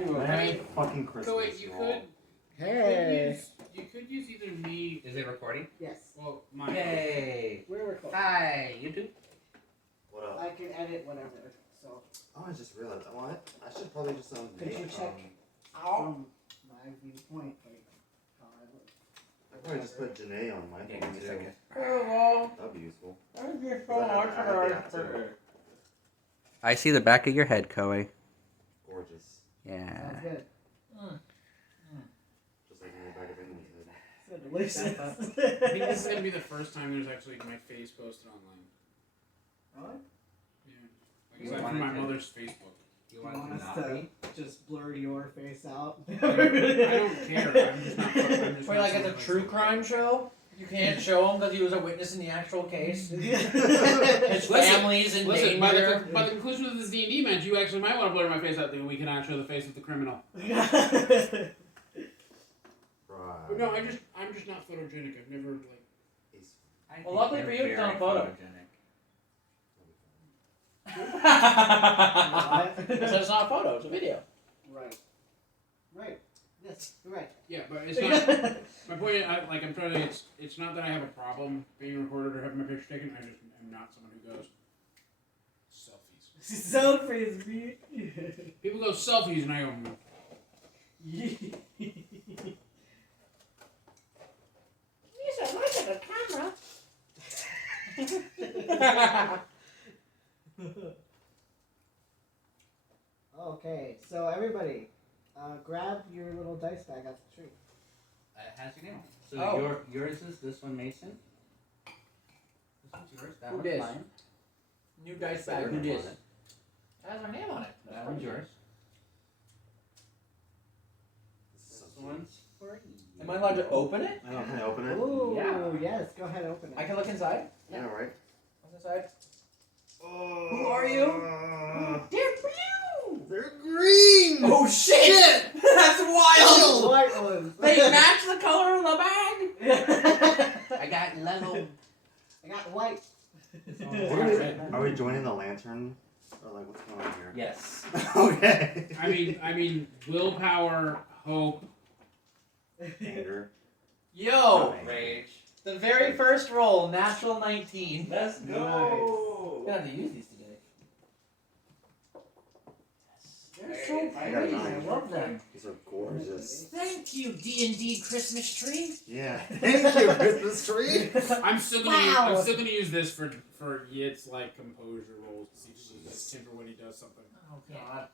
Merry fucking Christmas. So wait, you could. Hey. You could use either me. Is it recording? Yes. Well, my. Yay! We're recording. Hi, YouTube. What up? I can edit whatever. So. Oh, I just realized. What? I should probably just Could you check from my viewpoint, like how I look? I probably just put Janae on my Yeah, phone give me a too. second. Hello. That'd be useful. Thank you so I have much the for our app, too. birthday. I see the back of your head, Koei. Gorgeous. Yeah. Sounds good. Just like in the back of anyone's head. So delicious. I think this is gonna be the first time there's actually my face posted online. Really? Yeah. Like, You aside wanted from my to- mother's Facebook. You Want want us to not to be? just blur your face out? I don't care. I'm just not. I'm just Wait, not like it's a someone true that's- crime show? You can't show him because he was a witness in the actual case? His Listen, family's in Listen, danger. by the conclusion of this D&D match, you actually might want to blur my face out, then we can show the face of the criminal. Right. But no, I'm just not photogenic. I've never like. He's Well, luckily for you, it's on a photo. So it's not a photo, it's a video. Right. Right. Yes, you're right. Yeah, but it's not. My point is, I'm trying to. It's not that I have a problem being recorded or having my picture taken. I just am not someone who goes selfies. Selfies, bitch. People go selfies, and I go. Lisa, look at the camera. Okay, so everybody, grab your little dice bag off the tree. It has your name. So Oh. yours is this one, Mason. This one's yours. That Who one's dis? mine. New dice bag, Your who name dis? on it. Has our name on it. That one's yours. so This one's for you. Am I allowed to open it? I don't. Can I open it? Ooh, Yeah. yes, go ahead, open it. I can look inside? Yeah, right. What's inside? Oh, Who are you? They're blue! They're green! Oh shit! That's wild! White ones. They match the color of the bag! I got yellow. I got white. Are we joining the lantern? Or like what's going on here? Yes. Okay. I mean, willpower, hope. Anger. Yo! Rage. The very first roll, natural 19. Let's go. I'm gonna have to use these today. They're so I got pretty. I nine. love them. These are gorgeous. Thank you, D&D Christmas tree. Yeah. Thank you, Christmas tree. I'm still gonna use this for Yit's like composure rolls to see if she gets temper when he does something. Oh god.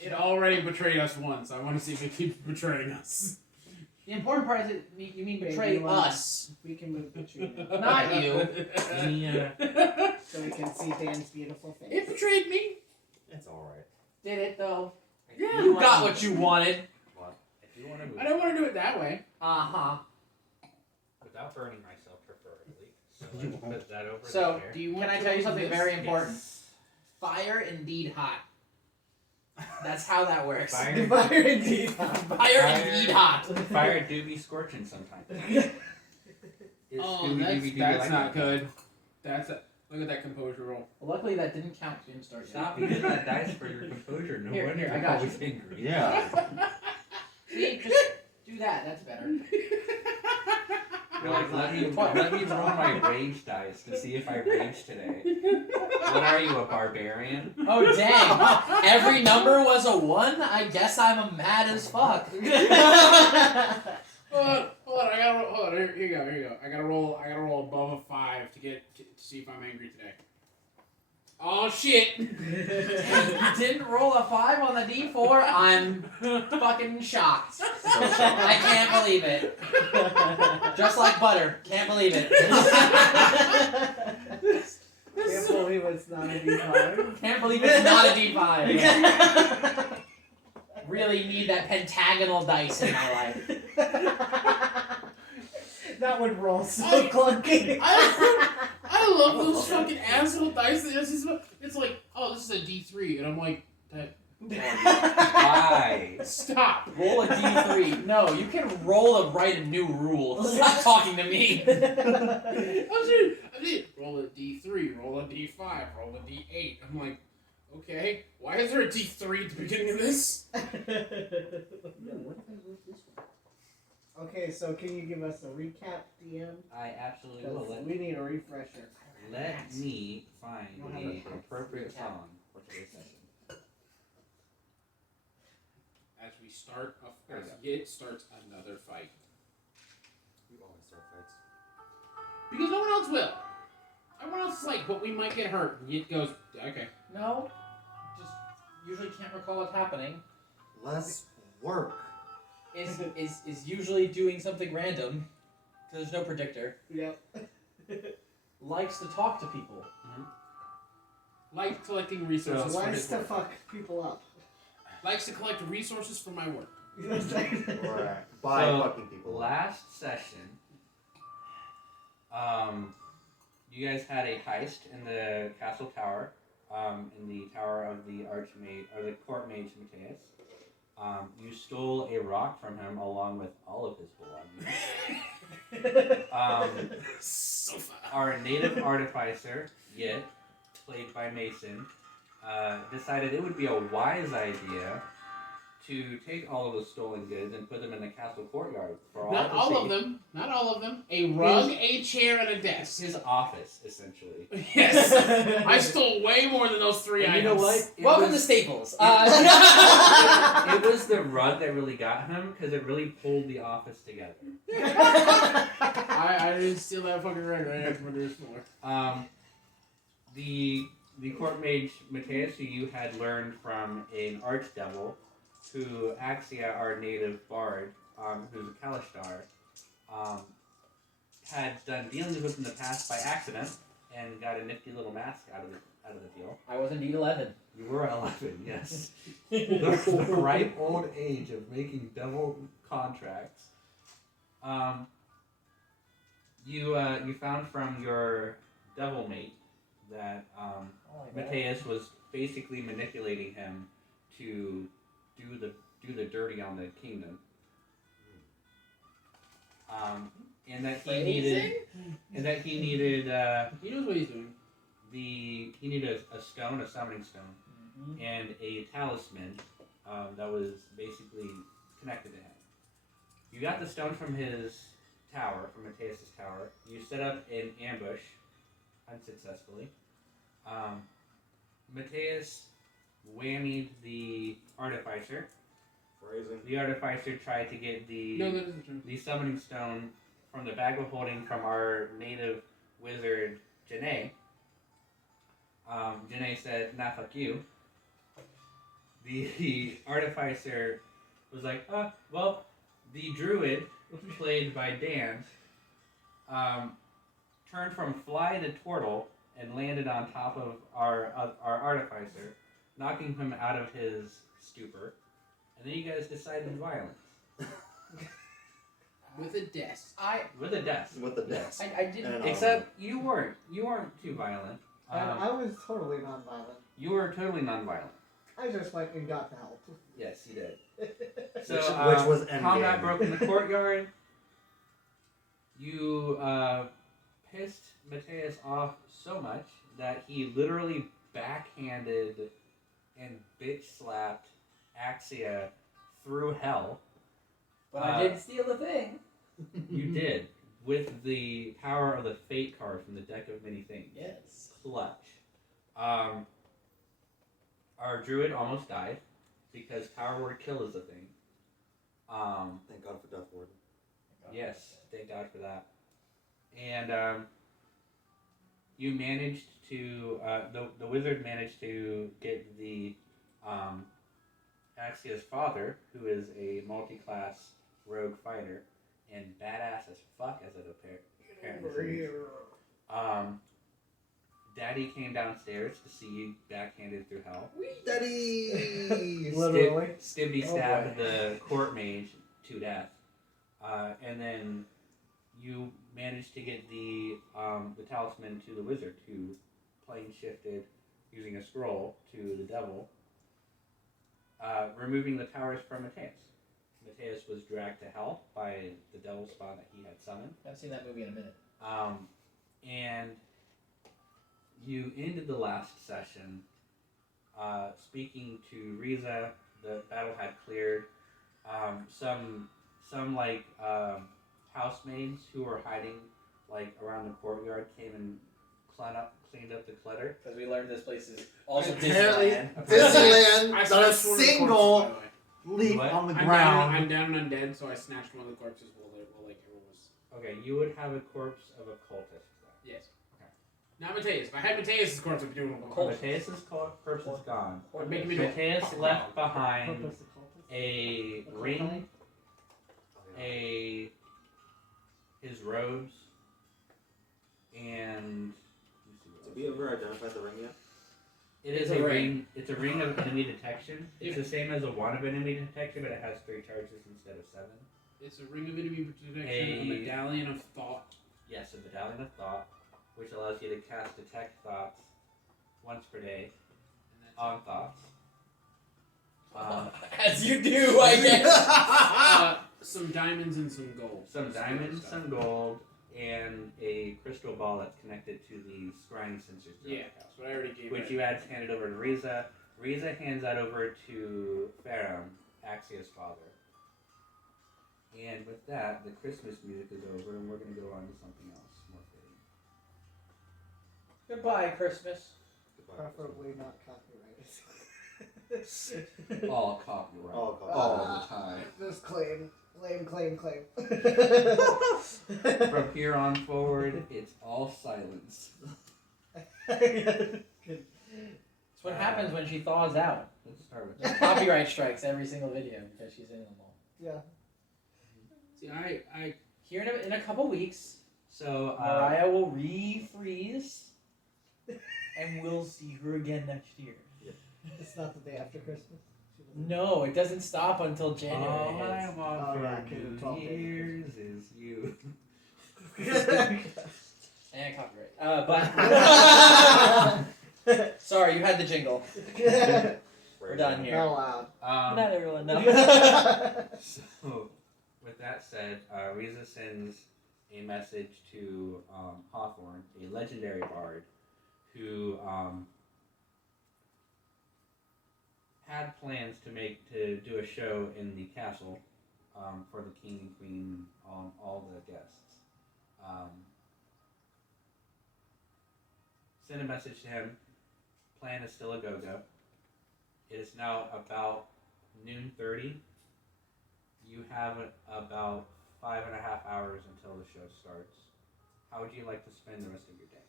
It already betrayed us once. I want to see if it keeps betraying us. The important part is that you mean Wait, betray you want- us. We can move the tree now, Not you. so we can see Dan's beautiful face. It betrayed me. It's alright. Did it though? Yeah. You got what you wanted. What? If you want to move I don't want to do it that way. Uh-huh. without burning myself, preferably. So You let's won't. put that over So, there. Do you want? Can I to tell you do something this? very important? Yes. Fire indeed hot. That's how that works. Fire, Fire indeed. Fire indeed hot. fire do be scorching sometimes. Oh, Scooby-Dooby-Doo that's like not that? good. Look at that composure roll. Well, luckily that didn't count. You didn't start yet. Stop using that dice for your composure. No Here, wonder here, I you're got always angry. Yeah. See, just do that. That's better. You're like, let me roll my rage dice to see if I rage today. What are you, a barbarian? Oh dang! Every number was a 1. I guess I'm mad as fuck. Hold on. I gotta roll. Hold on. Here you go. I gotta roll above a 5 to see if I'm angry today. Oh shit! You didn't roll a 5 on the D4. I'm fucking shocked. I can't believe it. Just like butter. Can't believe it. Can't believe it's not a D5. Can't believe it's not a D5. Really need that pentagonal dice in my life. That would roll so I- clunky. I love those fucking asshole dice. It's like, oh, this is a D3, and I'm like, that. Why? Stop. Roll a D3. No, you can roll to write a new rule. Stop talking to me. I'm serious. Roll a D3, roll a D5, roll a D8. I'm like, Okay. Why is there a D3 at the beginning of this? Okay, so can you give us a recap, DM? I absolutely will. Because we need a refresher. Let me find We'll have the a appropriate recap. song for today's session. As we start, There as we Yit starts another fight. You always start fights. Because no one else will. Everyone else is like, but we might get hurt. And Yit goes, okay. No. Just usually can't recall what's happening. Less work. Is usually doing something random. Because there's no predictor. Yep. Likes to talk to people. Like collecting resources for Likes his to work. fuck people up. Likes to collect resources for my work. Right. By So, fucking people. Last session, you guys had a heist in the castle tower, in the tower of the archmage or the court mage Mateus. You stole a rock from him along with all of his belongings. So fun. Our native artificer, Yit, played by Mason, decided it would be a wise idea to take all of the stolen goods and put them in the castle courtyard for all Not to all see. of them. Not all of them. A rug, a chair, and a desk. His office, essentially. Yes. I stole way more than those three And items. you know what? Welcome to Staples. It was the rug that really got him because it really pulled the office together. I didn't steal that fucking rug. I had what there's for. The court mage Mateus, who you had learned from an archdevil, who Axia, our native bard, who's a Kalishtar, had done dealings with in the past by accident and got a nifty little mask out of the deal. I was indeed 11. You were 11, yes. the ripe old age of making devil contracts. You found from your devil mate that Mateus was basically manipulating him to do the dirty on the kingdom. And that he needed He knows what he's doing. he needed a stone, a summoning stone, and a talisman that was basically connected to him. You got the stone from his tower, from Mateus' tower. You set up an ambush unsuccessfully. Mateus whammied the artificer. Phrasing. The artificer tried to get the No, that isn't true. the summoning stone from the bag of holding from our native wizard, Janae. Janae said, nah, fuck you. The artificer was like, well, the druid, played by Dan, turned from fly to turtle and landed on top of our artificer, knocking him out of his stupor. And then you guys decided violence. With a desk. With a desk. With the desk. I didn't. And Except you weren't too violent. And I was totally non-violent. You were totally non-violent. I just went and got the help. Yes, you did. So, which was endgame. combat broke in the courtyard. You pissed Mateus off so much that he literally backhanded and bitch slapped Axia through hell. But I did steal the thing. You did, with the power of the fate card from the deck of many things. Yes. Clutch. Our druid almost died because power word kill is a thing. Thank God for Death Ward. Yes, thank God for that. And you managed to the wizard managed to get the Axia's father, who is a multi-class rogue fighter and badass as fuck, as it apparently seems. Daddy came downstairs to see you backhanded through hell. Daddy! Literally. Stibby Oh, stabbed boy. the court mage to death. And then you managed to get the talisman to the wizard, who plane shifted using a scroll to the devil, removing the towers from Mateus. Mateus was dragged to hell by the devil spawn that he had summoned. I haven't seen that movie in a minute. And you ended the last session speaking to Riza, the battle had cleared. Some housemaids who were hiding like around the courtyard came and cleaned up the clutter. Because we learned this place is also Apparently, Disneyland. Disneyland, I not a snatched one of the single corpses, by the way. leaf What? on the I'm ground. down and undead, so I snatched one of the corpses while like everyone was. Okay, you would have a corpse of a cultist. Yes. Okay. Not Mateus. If I had Mateus' corpse, I'd be doing a Colt. Mateus's corpse is gone. Or making me do Mateus a- left behind Corpus occultus? a Occulti? ring, his robes, and Have we ever identified the ring yet? it is It's a a ring. It's a ring of enemy detection. It's the same as a wand of enemy detection, but it has 3 charges instead of 7. It's a ring of enemy protection, A- a medallion of thought. Yes, a medallion of thought, which allows you to cast detect thoughts once per day And that's on thoughts. As you do, I guess. some diamonds and some gold. Some diamonds, some gold, and a crystal ball that's connected to the scrying sensors. throughout Yeah, the that's house. what I already gave. Which it. you had handed over to Riza. Riza hands that over to Farum, Axia's father. And with that, the Christmas music is over, and we're going to go on to something else more fitting. Goodbye, Christmas. Preferably not copyrighted. All copyright. All copyright. All the time. This claim. Claim. From here on forward, it's all silence. That's what happens when she thaws out. Let's start with There's copyright strikes every single video because she's in them all. Yeah. See, I Here in a couple weeks, So, Mariah will refreeze, and we'll see her again next year. It's not the day after Christmas. She doesn't- No, it doesn't stop until all January I hits. want Oh, yeah, for 'cause it's New 12 days. Year's is you. And copyright. But sorry, you had the jingle. We're done here. Not allowed. Not everyone knows. So, with that said, Riza sends a message to Hawthorne, a legendary bard, who had plans to do a show in the castle for the king and queen, all the guests. Send a message to him. Plan is still a go-go. It is now about noon 30. You have about 5.5 hours until the show starts. How would you like to spend the rest of your day?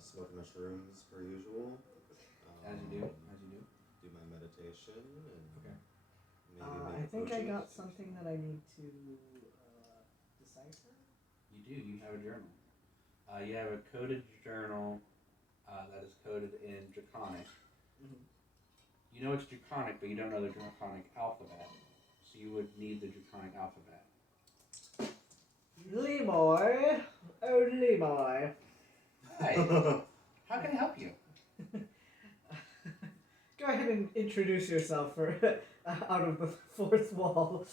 Smoke mushrooms per usual. As you do. Do my meditation and Okay. maybe I make think I potions. got something that I need to decipher. You do. You have a journal. You have a coded journal that is coded in Draconic. Mhm. You know it's Draconic, but you don't know the Draconic alphabet. So you would need the Draconic alphabet. Lemoy. Oh, Lemoy. Hi. How can I help you? Go ahead and introduce yourself for out of the fourth wall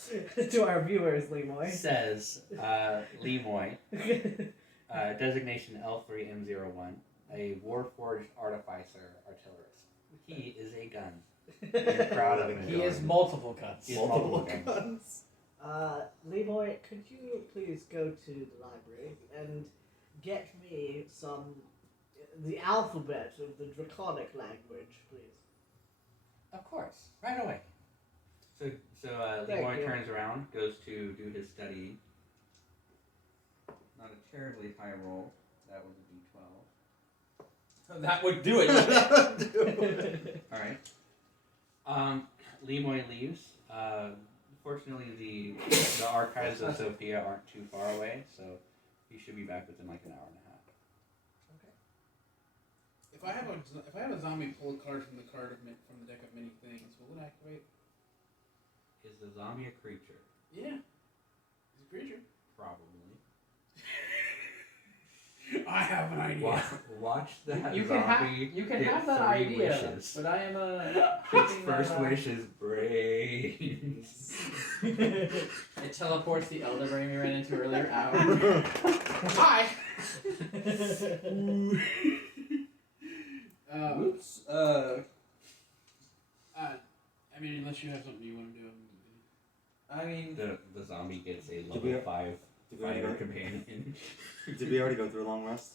to our viewers, Lemoy. Says Lemoy. Designation L3M01. A Warforged Artificer Artillerist. He is a gun. You're proud of him. He is multiple cuts. He's Multiple guns. guns. Lemoy, could you please go to the library and get me the alphabet of the Draconic language, please? Of course. Right away. So Thank Lemoy you. turns around, goes to do his studying. Not a terribly high roll. That was a D12. That would do it. Alright. Lemoy leaves. Fortunately, the archives of Sophia aren't too far away, so he should be back within like an hour and a half. If I have a zombie pull a card from the deck of many things, will it activate? Is the zombie a creature? Yeah, it's a creature. Probably. I have an idea. Watch that You can zombie have you can get have that 3 idea, wishes. but I am His first wish is brains. It teleports the elder brain we ran into earlier out. Hi. Whoops. I mean, unless you have something you want to do. I mean, The zombie gets a Did level we- 5 Did we already fire go? companion. Did we already go through a long rest?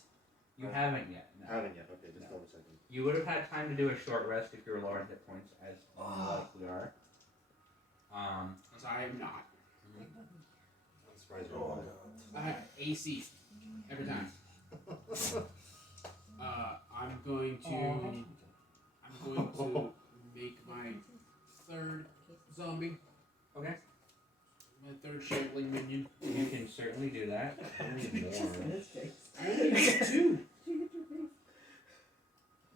You haven't yet. No. I haven't yet. Okay, just No. double checking. You would have had time to do a short rest if you were low on hit points, as you likely are. Because I am not. I'm surprised you're alive. I have AC every time. I'm going to make my third zombie. Okay. My third shambling minion. You can certainly do that. I need more. I only need 2.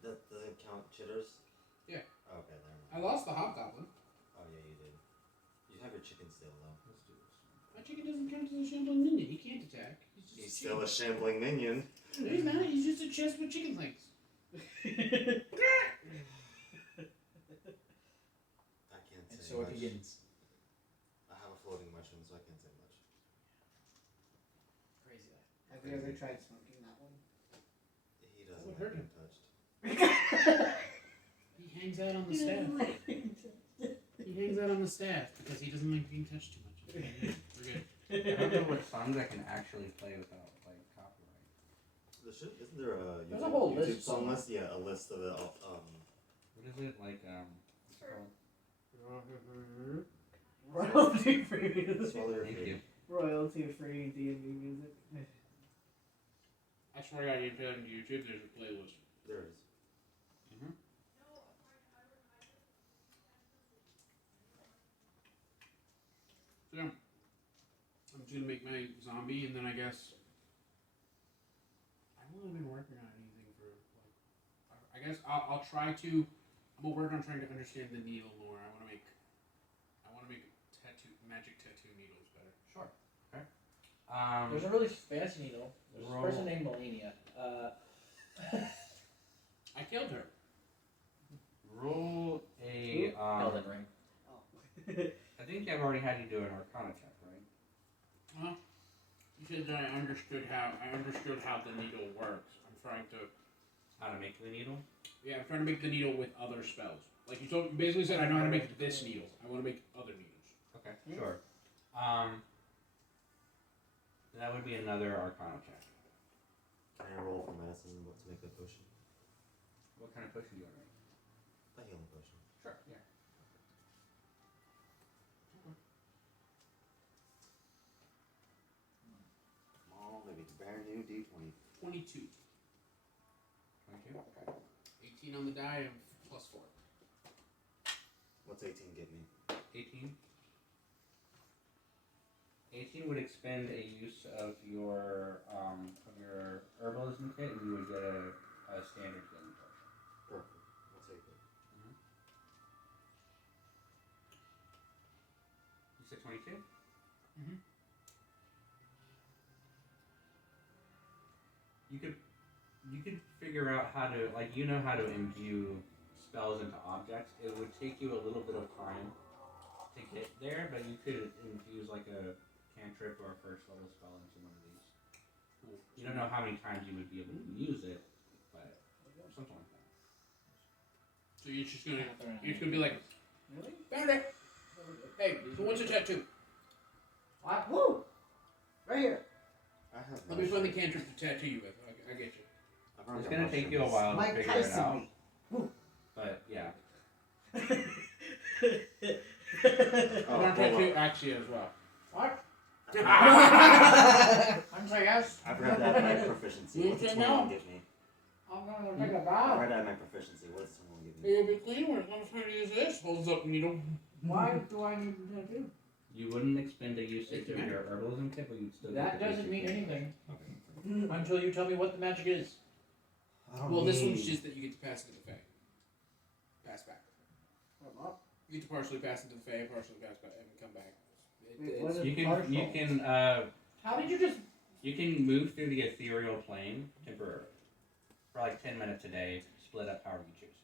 That doesn't count chitters? Yeah. Oh, okay, there. I lost the hobgoblin. Oh yeah, you did. You have your chicken still though. Let's do this. My chicken doesn't count as a shambling minion. He can't attack. He's He's just still a shambling minion. No, he's not. He's just a chest with chicken legs. I can't and say so it much. begins. I have a floating mushroom, so I can't say much. Crazy. Have you ever tried smoking that one? He doesn't would like hurt being him. touched. He hangs out on the staff. He hangs out on the staff because he doesn't like being touched too much. We're good. I don't know what songs I can actually play without like copyright. Isn't there a There's a whole YouTube list song somewhere. list? Yeah, a list of it. What is it like? What's it called? Royalty free. Swallow your Thank food. you. Royalty free D&D music. I swear to God, you put it on YouTube. There's a playlist. There it is. So I'm just gonna make my zombie, and then I guess I haven't really been working on anything for like. I guess I'll try to. I'm gonna work on trying to understand the needle more. I want to make magic tattoo needles better. Sure. Okay. There's a really fancy needle. There's Roll. a person named Melania. I killed her. Roll a. Elden Ring. I think I've already had you do an Arcana check, right? Well, you said that I understood how the needle works. I'm trying to. How to make the needle? Yeah, I'm trying to make the needle with other spells. Like you basically said, I know how to make this needle. I want to make other needles. Okay, sure. That would be another Arcana check. Can I roll for medicine to make a potion? What kind of potion do you want to make? A healing potion. Sure. Yeah. Come on, baby, it's a brand new D20. 22. 22. Okay. 18 on the die and plus 4. What's 18 get me? 18. 18 would expend a use of your herbalism kit, and you would get a standard healing potion. Perfect. I'll take it. You said 22? Mhm. You could figure out how to, like, you know how to imbue spells into objects. It would take you a little bit of time to get there, but you could infuse like a cantrip or a first level spell into one of these. You don't know how many times you would be able to use it, but something like that. So you're just gonna be like, Really? found it. Hey, who wants a tattoo? What? Woo! Right here. I have Let me find the mushroom. cantrip to tattoo you with. I get you. I've already It's got gonna take you a mushrooms. while to Mike figure it Tyson out, me. Woo. but yeah. I Oh, want to hold tattoo on. Axia as well. What? I'm saying yes. I forgot to add my proficiency. You What's said 21 no. get me? I'm gonna take a I bow. forgot to add my proficiency. What does 21 get me? It'll be clean when I'm trying to use this. Holds up needle. Why do I need a tattoo? You wouldn't expend a usage of your herbalism kit, but you'd still That get the doesn't basic mean thing. anything Okay. until you tell me what the magic is. I don't Well, this need- one's just that you get to pass it to the Fae. Pass back. You get to partially pass it to the Fae, partially pass back, and come back. Wait, what is You can partial? you can How did you just You can move through the ethereal plane temporarily for like 10 minutes a day, split up however you choose.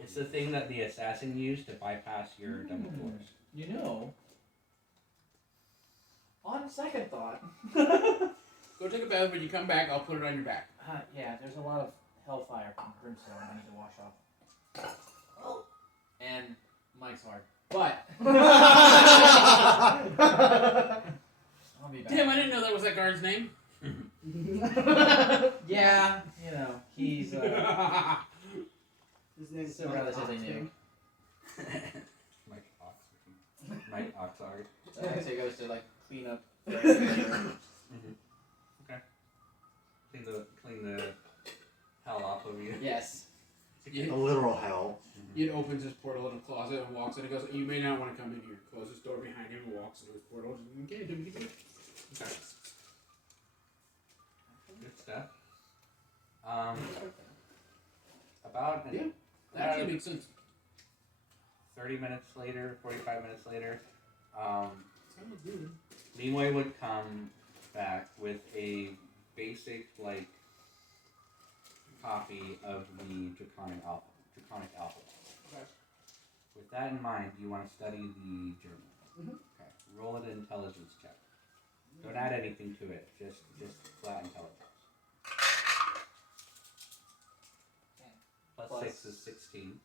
It's the thing that the assassin used to bypass your double doors. You know, on second thought, Go take a bath. When you come back, I'll put it on your back. yeah, there's a lot of hellfire and brimstone I need to wash off. Oh. And Mike's hard. But I'll be back. Damn, I didn't know that was that guard's name. Yeah, you know, he's His name's still relatively new. Mike Oxard. So actually goes to like clean up. Okay. Clean the hell off of you. Yes. A literal hell. It opens his portal in a closet and walks in and goes, "You may not want to come in here." Closes his door behind him and walks into his portal. Okay, okay. Good stuff. About Yeah. That actually makes sense. 30 minutes later, 45 minutes later, Sounds good. Lemoy would come back with a basic, like, copy of the draconic alphabet. Okay. With that in mind, do you want to study the journal? Mhm. Okay. Roll an intelligence check. Don't add anything to it. Just flat intelligence. Plus 6 is 16.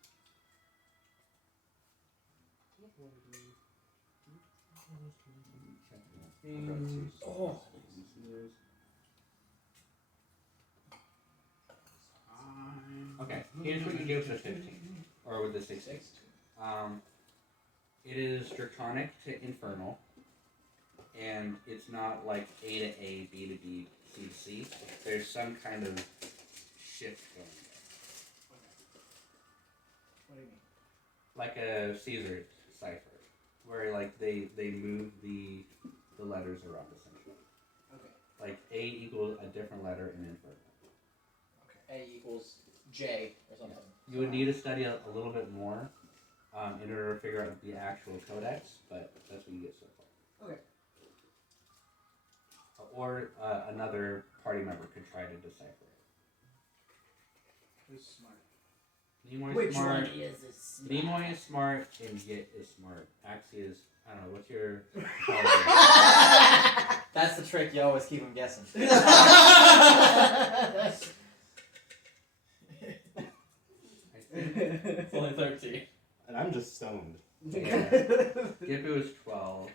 Oh. Okay, here's what you do with the 15. Or with the 16. It is draconic to infernal. And it's not like A to A, B to B, C to C. There's some kind of shift going there. What do you mean? Like a Caesar cipher. Where like they move the letters around essentially. Okay. Like A equals a different letter in infernal. Okay. A equals J or something. You would need to study a little bit more in order to figure out the actual codex, but that's what you get so far. Okay. Or another party member could try to decipher it. Who's smart? Lemoy's smart. is this? Lemoy is smart, and Git is smart. Axie is, I don't know, what's your... That's the trick, you always keep them guessing. It's only 13. And I'm just stoned. Gipu is 12.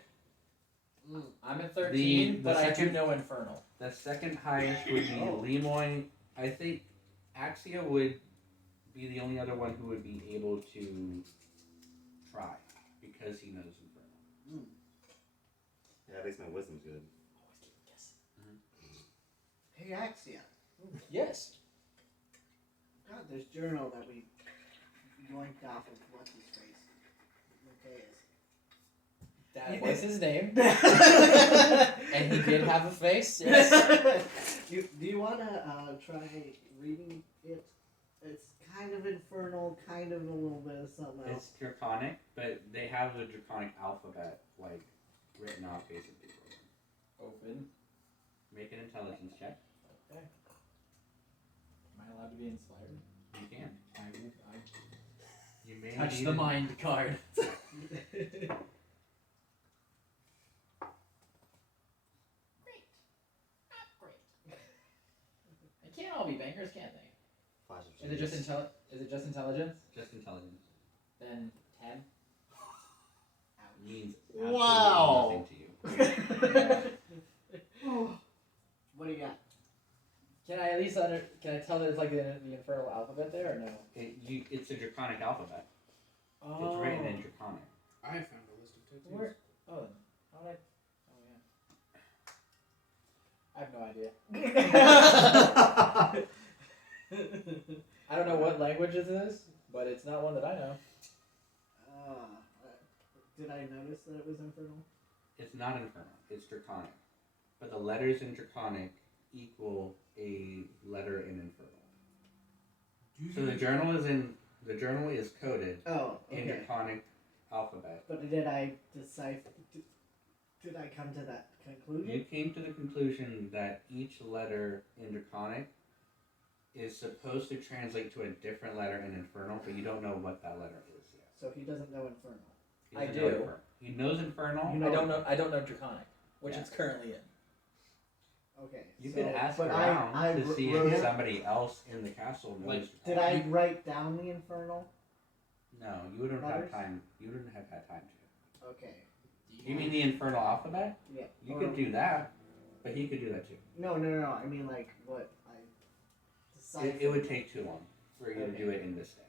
I'm at 13, The but I do second- know Infernal. The second highest would be Lemoy. I think Axia would be the only other one who would be able to try, because he knows Infernal. Yeah, at least my wisdom's good. Hey, Axia. Yes. God, this journal that we yoinked off of what's his face. That was his name. And he did have a face, yes. Do you want to try reading it? It's kind of infernal, kind of a little bit of something else. It's draconic, but they have the draconic alphabet, like, written off basically for them. Open. Make an intelligence check. Okay. Am I allowed to be inspired? You can. I You may touch need the it. mind card. They can't all be bankers, can't they? Flash of Is it just genius. Is it just intelligence? Just intelligence. Then 10. Means Wow. absolutely nothing to you. What do you got? Can I at least can I tell that it's like the infernal alphabet there or no? It's a draconic alphabet. Oh. It's written in draconic. I found a list of tattoos. Where? Oh, how did I? Oh yeah. I have no idea. I don't know what language this is, but it's not one that I know. Did I notice that it was infernal? It's not infernal. It's draconic. But the letters in draconic equal a letter in infernal. So the journal is coded Oh, in okay. draconic alphabet. But did I decipher? Did I come to that conclusion? You came to the conclusion that each letter in Draconic is supposed to translate to a different letter in Infernal, but you don't know what that letter is yet. So he doesn't know Infernal. He I doesn't know do. Infernal. He knows Infernal. You know- I don't know Draconic, which Yeah. it's currently in. Okay. You so, could ask but around I to see wrote if it- somebody else in the castle knows. Like, Did Draconic. I write down the Infernal? No, you wouldn't have Letters? had time. You wouldn't have had time to. Okay. You mean the Infernal alphabet? Yeah. You Or- could do that, but he could do that too. No. I mean, like, what I decided. It would take too long for you to Okay. do it in this day.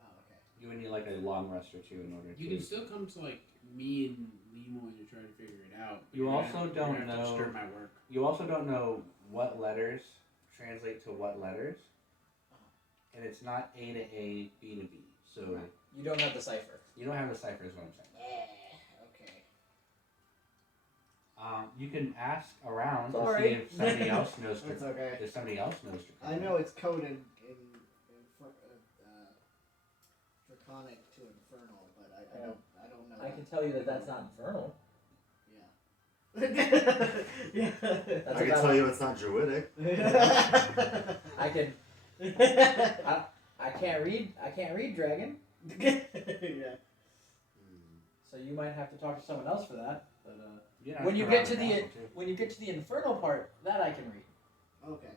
Oh, okay. You would need like a long rest or two in order to. You can still come to like me and Lemoy to try to figure it out. but You you're also gonna have don't to know- disturb my work. You also don't know what letters translate to what letters, and it's not A to A, B to B. So You don't have the cipher. you don't have the cipher, is what I'm saying. Okay. You can ask around to Sorry. see if somebody else knows. That's okay. If somebody else knows. I know it's coded in Draconic to Infernal, but I don't know. I can tell you that that's not Infernal. Yeah. That's I can about tell you it's not druidic. I can. I can't read. I can't read dragon. Yeah. So you might have to talk to someone else for that. But You when you ask get around to the castle, too. when you get to the infernal part, that I can read. Okay.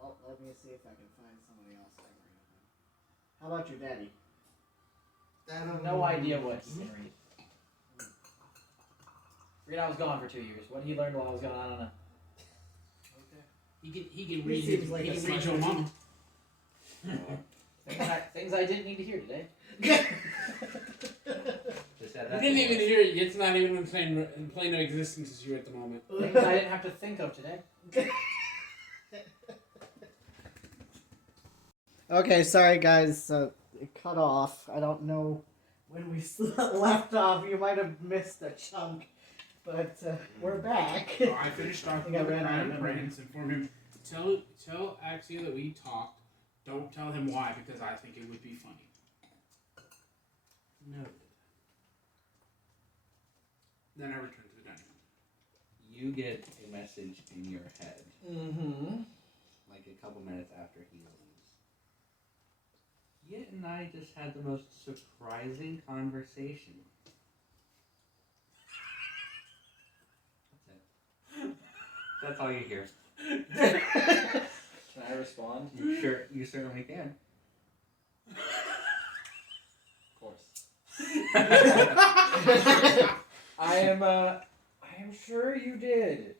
Well, let me see if I can find somebody else to read. How about your daddy? No idea what he can read. Forget I was gone for 2 years. What he learned while I was gone, I don't know. Okay. He can He read. seems like he a can read smart your mama. Things I didn't need to hear today. Just add You that didn't to even the list. hear it. It's not even in plane of existence as you at the moment. Things I didn't have to think of today. Okay, sorry guys, it cut off. I don't know when we left off. You might have missed a chunk, but we're back. So I finished off I with think I the ran out of Crown memory. Prince. Inform him. Tell Axia that we talked. Don't tell him why, because I think it would be funny. Noted. Then I return to the dining room. You get a message in your head, Mm-hmm. like a couple minutes after he leaves. Yit and I just had the most surprising conversation. That's it. That's all you hear. Can I respond? You certainly can. Of course. I am sure you did.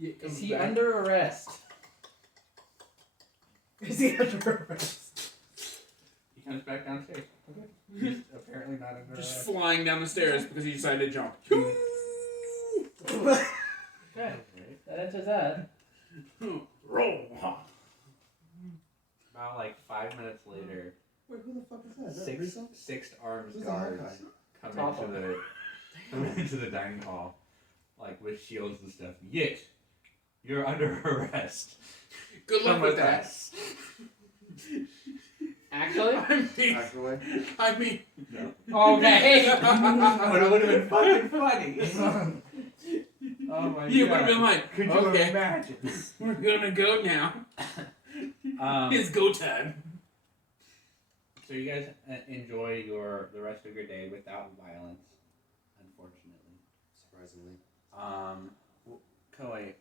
Is he under arrest? Is he under arrest? He comes back downstairs. Okay. He's apparently not under Just arrest. flying down the stairs because he decided to jump. Okay, Right. that answers that. Roll. About like 5 minutes later, Wait, who the fuck is that? Is that Rizzo? six armed Who's the hard guards guy? come into the dining hall, like with shields and stuff. Yit, you're under arrest. Good luck Come with that. us. Actually? Actually, I mean, Okay. But it would have been fucking funny. Oh my you would god. have been like, Could you okay, imagine? we're gonna go now. It's go time. So you guys enjoy the rest of your day without violence, unfortunately. surprisingly. Koei,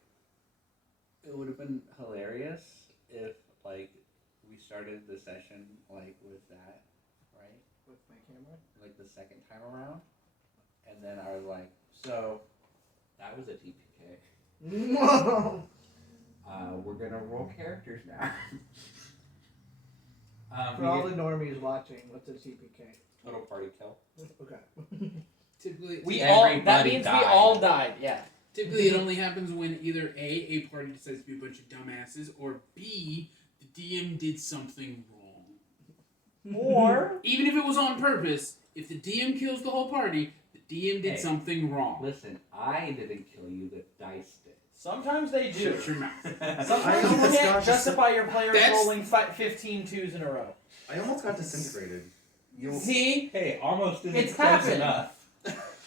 it would have been hilarious if like we started the session like with that, right? With my camera? Like the second time around, and then I was like, so that was a TPK. No. We're gonna roll characters now. For all the normies watching, what's a TPK? total party kill. Okay. Typically, That Everybody means we died. all died, yeah. Typically, it only happens when either A party decides to be a bunch of dumbasses, or B, the DM did something wrong. Or Even if it was on purpose, if the DM kills the whole party, the DM did Hey. something wrong. Listen, I didn't kill you. The dice did. sometimes they do. Shut your mouth. I Sometimes you almost can't got justify your players That's- rolling 15 twos in a row. I almost got disintegrated. See? Hey, almost isn't It's close happened. enough.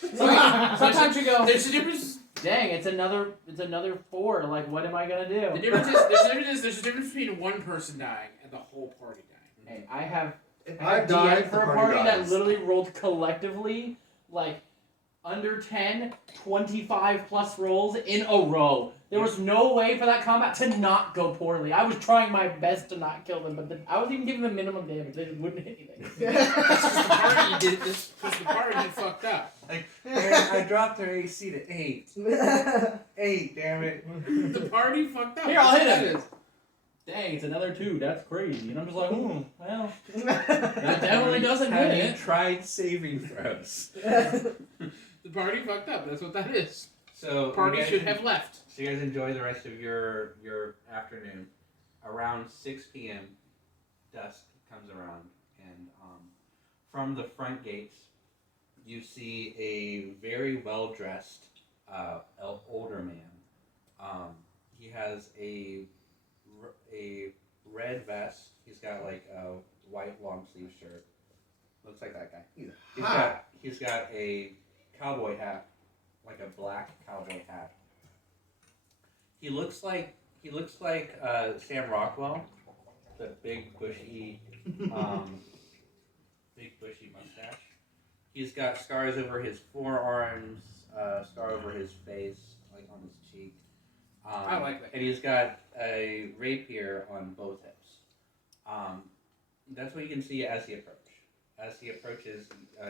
Sometimes you go, There's a difference. dang, it's another 4. Like, what am I gonna do? The difference is there's a difference between one person dying and the whole party dying. Hey, I have If I I die, DM'd for a party that literally rolled collectively like under 10, 25 plus rolls in a row. There was no way for that combat to not go poorly. I was trying my best to not kill them, but I was even giving them minimum damage. They just wouldn't hit anything. That's because the party did this. Because the party fucked up. Like, I dropped her AC to 8. 8, damn it. The party fucked up. Here, I'll hit That's him. what it Dang, it's another 2. That's crazy. And I'm just like, well, that definitely doesn't Have hit you it. tried saving throws? is. The party fucked up. That's what that is. So The party you guys should have left. So you guys enjoy the rest of your afternoon. Around 6 p.m., dusk comes around, and from the front gates, you see a very well-dressed older man. He has a red vest. He's got like a white long sleeve shirt. Looks like that guy. He's got a cowboy hat, like a black cowboy hat. He looks like Sam Rockwell, the big bushy mustache. He's got scars over his forearms, scar over his face, like on his cheek. I like that. And he's got a rapier on both hips. That's what you can see as he approaches. As he approaches,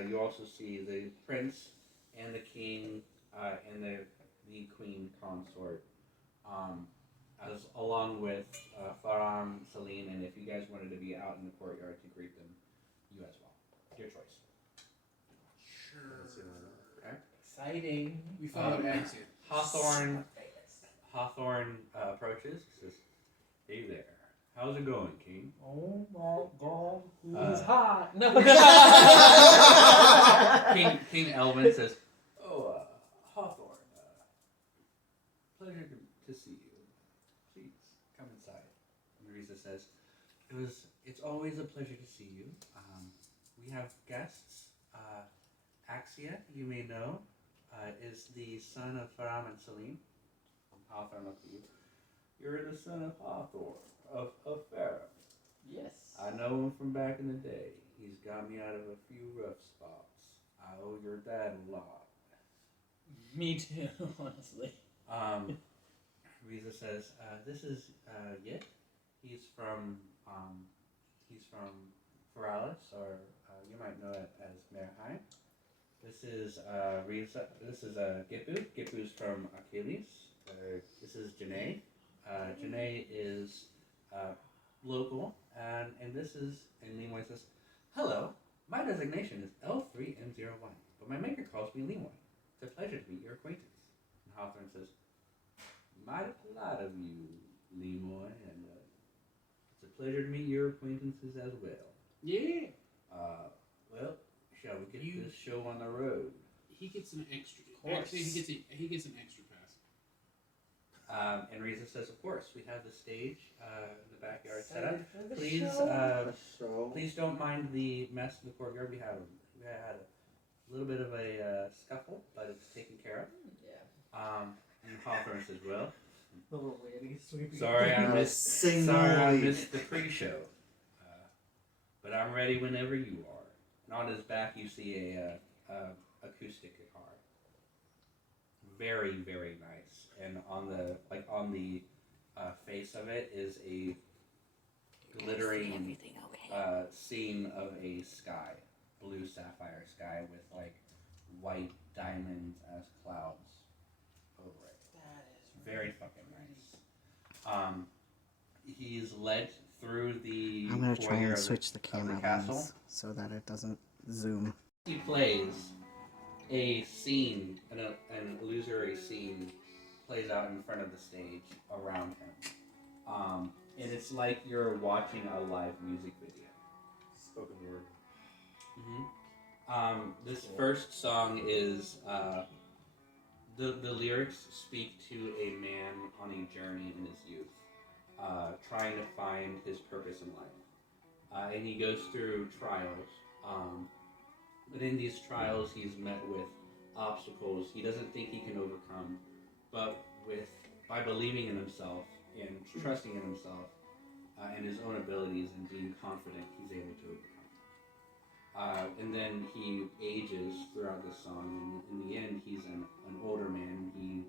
you also see the prince and the king and the queen consort, as along with Faram, Celine, and if you guys wanted to be out in the courtyard to greet them, you as well. Your choice. Sure. Okay. Exciting. We followed Axiom. Hawthorne approaches. Says, "Hey there, how's it going, King?" Oh my god, he's hot. No. King Elvin says, "Oh, Hawthorne, pleasure to see you. Please come inside." Marisa says, "It's always a pleasure to see you. We have guests. Axia, you may know, is the son of Faram and Celine." Hawthorne looks at you. "You're the son of Hawthorne, of Faram." Yes. "I know him from back in the day. He's got me out of a few rough spots. I owe your dad a lot." Me too, honestly. Riza says, "This is Yit. He's from Feralis, or you might know it as Merheim. This is Riza. This is Gipu. Gipu's from Achilles. This is Janae. Janae is local, and this is." And Lemoy says, "Hello. My designation is L3M01, but my maker calls me Lemoy. It's a pleasure to meet your acquaintance." And Hawthorne says, "Mighty polite of you, Lemoy, and it's a pleasure to meet your acquaintances as well. Yeah. Well, shall we get this show on the road?" He gets an extra. course. Actually, he gets an extra pass. And Riza says, "Of course, we have the stage in the backyard set up. Excited for the Please, show. please don't mind the mess in the courtyard. We had a little bit of a scuffle, but it's taken care of." Yeah. And Hawthorne says, "Well, The little lady sweeping. sorry I missed Single the pre-show, but I'm ready whenever you are." And on his back, you see a acoustic guitar. Very, very nice. And on the face of it is a glittering scene of a sky, blue sapphire sky with like white diamonds as clouds over it. That is Very fucking nice. He's led through the I'm gonna try foyer and of switch the of camera castle. lens so that it doesn't zoom. He plays a scene, an illusory scene plays out in front of the stage around him. And it's like you're watching a live music video. spoken word. This first song is, the lyrics speak to a man on a journey in his youth, trying to find his purpose in life. And he goes through trials. But in these trials, he's met with obstacles he doesn't think he can overcome, but by believing in himself and trusting in himself and his own abilities and being confident, he's able to overcome. And then he ages throughout this song, and in the end, he's an older man. He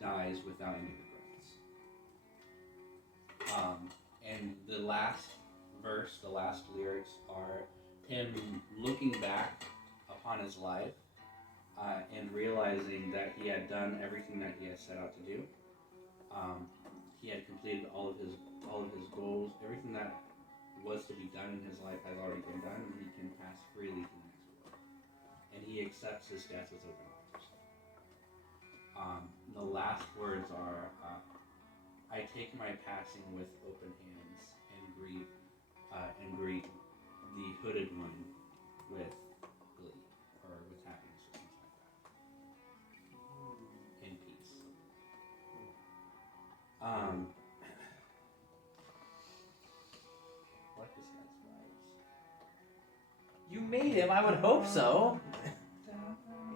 dies without any regrets. And the last verse, the last lyrics are him looking back upon his life and realizing that he had done everything that he had set out to do. He had completed all of his goals. Everything that was to be done in his life has already been done, and he can pass freely to the next world. And he accepts his death with open arms. The last words are, "I take my passing with open hands and greet the hooded one with glee or with happiness or things like that, in peace." Like this guy's vibes. You made him. I would hope so.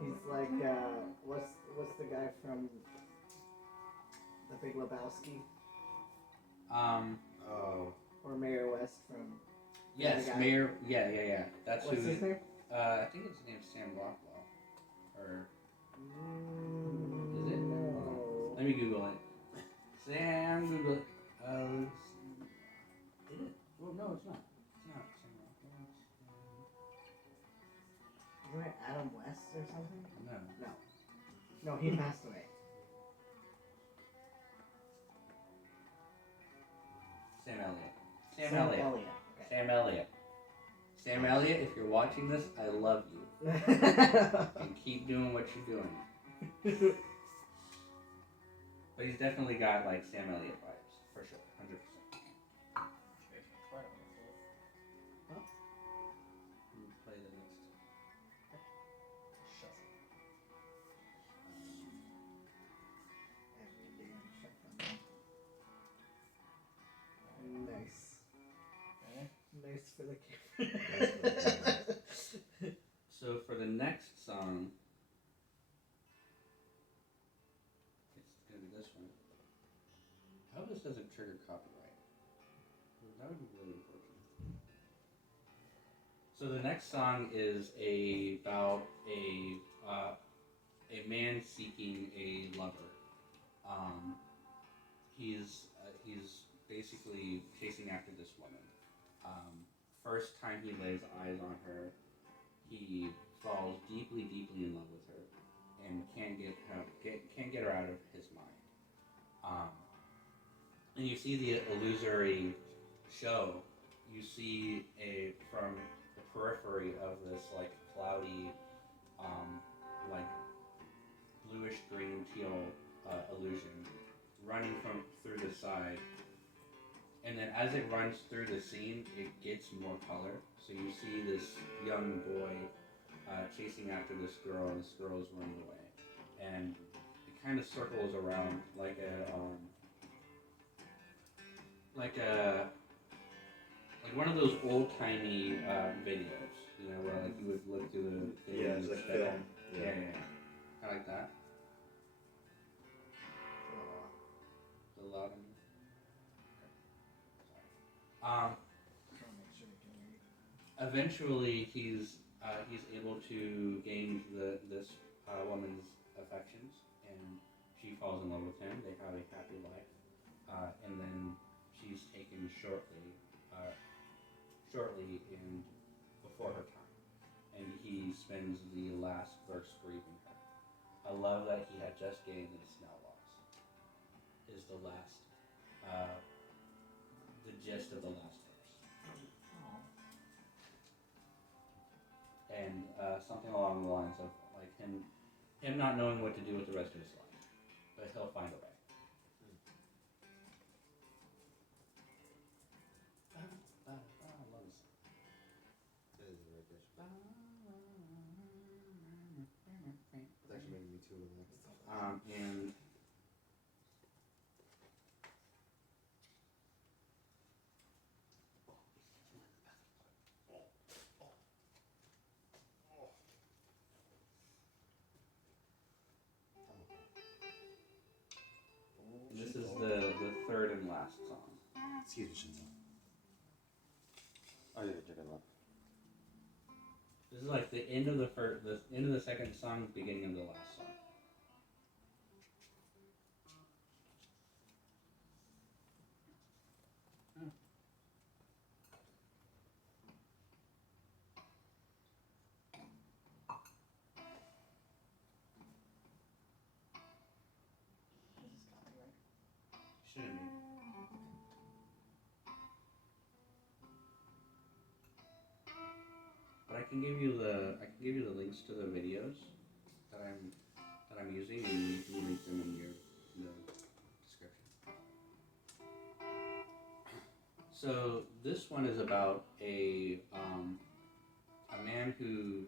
He's like, what's the guy from The Big Lebowski? Oh. Or Mayor West from... Yes, the guy. Mayor. Yeah. That's What's who. his name? I think his name's Sam Rockwell. Or is it? No. let me Google it. Sam, Google it. Is it? Well, no, it's not. It's not Sam Rockwell. Isn't it Adam West or something? No. No, he passed away. Sam Elliott. Sam Elliott. Okay. Sam Elliott. Sam Elliott, if you're watching this, I love you. And keep doing what you're doing. But he's definitely got like Sam Elliott vibes, for sure, 100%. Play the next. Nice. Nice for the So for the next song, it's gonna be this one. I hope this doesn't trigger copyright. That would be really unfortunate. So the next song is about a man seeking a lover. He's basically chasing after this woman. First time he lays eyes on her, he falls deeply, deeply in love with her, and can't get her out of his mind. And you see the illusory show. You see from the periphery of this like cloudy, like bluish green teal illusion running through the side. And then as it runs through the scene, it gets more color. So you see this young boy chasing after this girl, and this girl is running away. And it kind of circles around like one of those old-timey videos, you know, where like you would look through the Yeah, it's like film. Yeah. I like that. The loud. Eventually, he's able to gain this woman's affections, and she falls in love with him. They have a happy life, and then she's taken shortly in before her time, and he spends the last verse grieving her. I love that he had just gained and is now lost. Is the last. The gist of the last verse. And something along the lines of like him not knowing what to do with the rest of his life, but he'll find a way. I love this song. That is a very good song. It's actually making me too relaxed. And Excuse me, Shinzo. Oh, yeah, check it out. This is like the end of the end of the second song, beginning of the last song. Shouldn't be. But I can give you the links to the videos that I'm using, and you can link them in the description. So this one is about a man who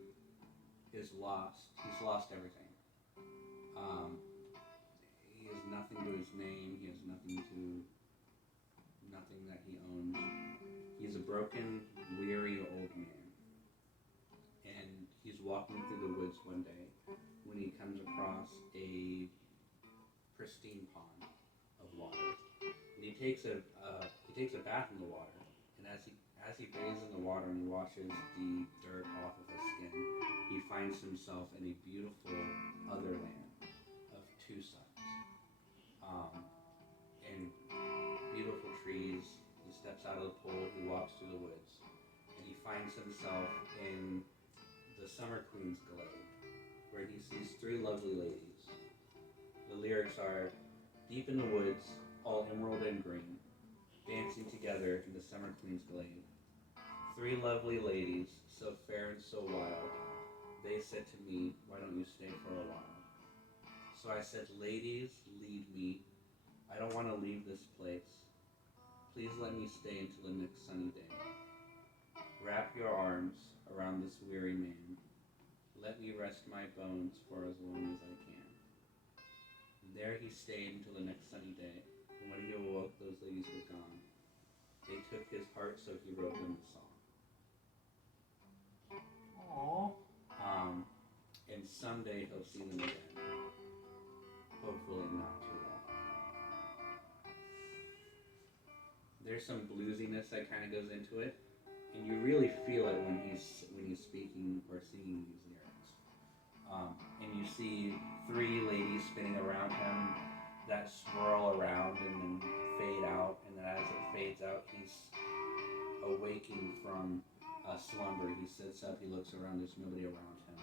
is lost. He's lost everything. He has nothing to his name. He has nothing that he owns. He's a broken, weary old man. And he's walking through the woods one day when he comes across a pristine pond of water. And he takes a bath in the water. And as he bathes in the water and he washes the dirt off of his skin, he finds himself in a beautiful other land of two suns. And beautiful trees. He steps out of the pool, he walks through the woods, and he finds himself in the Summer Queen's glade, where he sees three lovely ladies. The lyrics are, deep in the woods, all emerald and green, dancing together in the Summer Queen's glade. Three lovely ladies, so fair and so wild, they said to me, why don't you stay for a while? So I said, ladies, lead me. I don't want to leave this place. Please let me stay until the next sunny day. Wrap your arms around this weary man. Let me rest my bones for as long as I can. And there he stayed until the next sunny day. And when he awoke, those ladies were gone. They took his heart, so he wrote them a song. Aww. And someday he'll see them again. Hopefully not too long. There's some bluesiness that kind of goes into it, and you really feel it when he's speaking or singing these lyrics. And you see three ladies spinning around him that swirl around and then fade out, and then as it fades out, he's awaking from a slumber. He sits up, he looks around, there's nobody around him.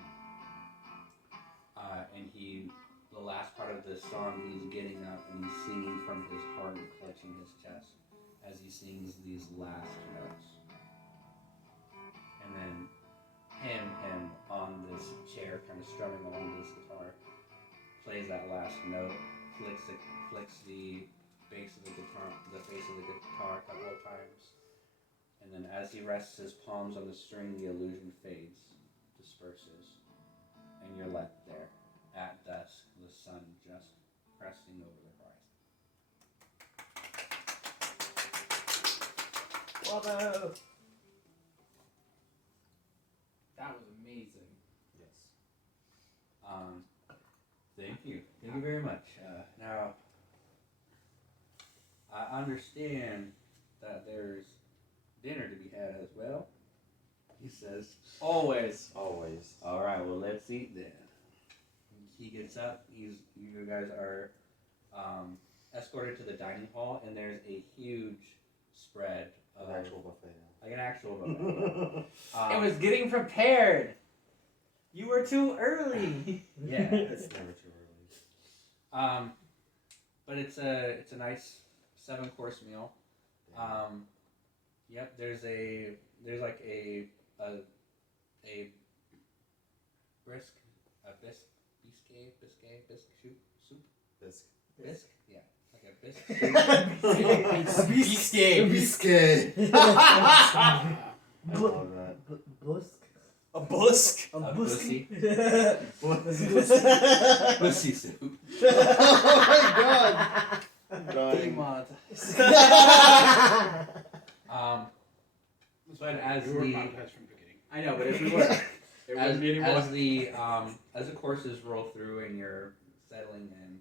And the last part of this song, he's getting up and he's singing from his heart and clutching his chest as he sings these last notes. And then him on this chair, kind of strumming along this guitar, plays that last note, flicks the bass of the guitar, the face of the guitar a couple of times, and then as he rests his palms on the string, the illusion fades, disperses, and you're left there at dusk, the sun just cresting over the horizon. Bravo! That was amazing. Yes. Thank you very much. Now, I understand that there's dinner to be had as well, he says. Always. Always. All right, well, let's eat then. He gets up. You guys are escorted to the dining hall, and there's a huge spread of An actual buffet. like an actual buffet. It was getting prepared. You were too early! Yeah. It's never too early. But it's a nice 7-course meal. Yep. There's like a soup. Bisque. Yeah, like a bisque. Biscuit. I love that. Busk? A busk. A A busky? Pussy soup. Oh my god. I'm dying. You But as were monetized from the beginning. I know, but if we were, there wouldn't be any more. as the courses roll through and you're settling in,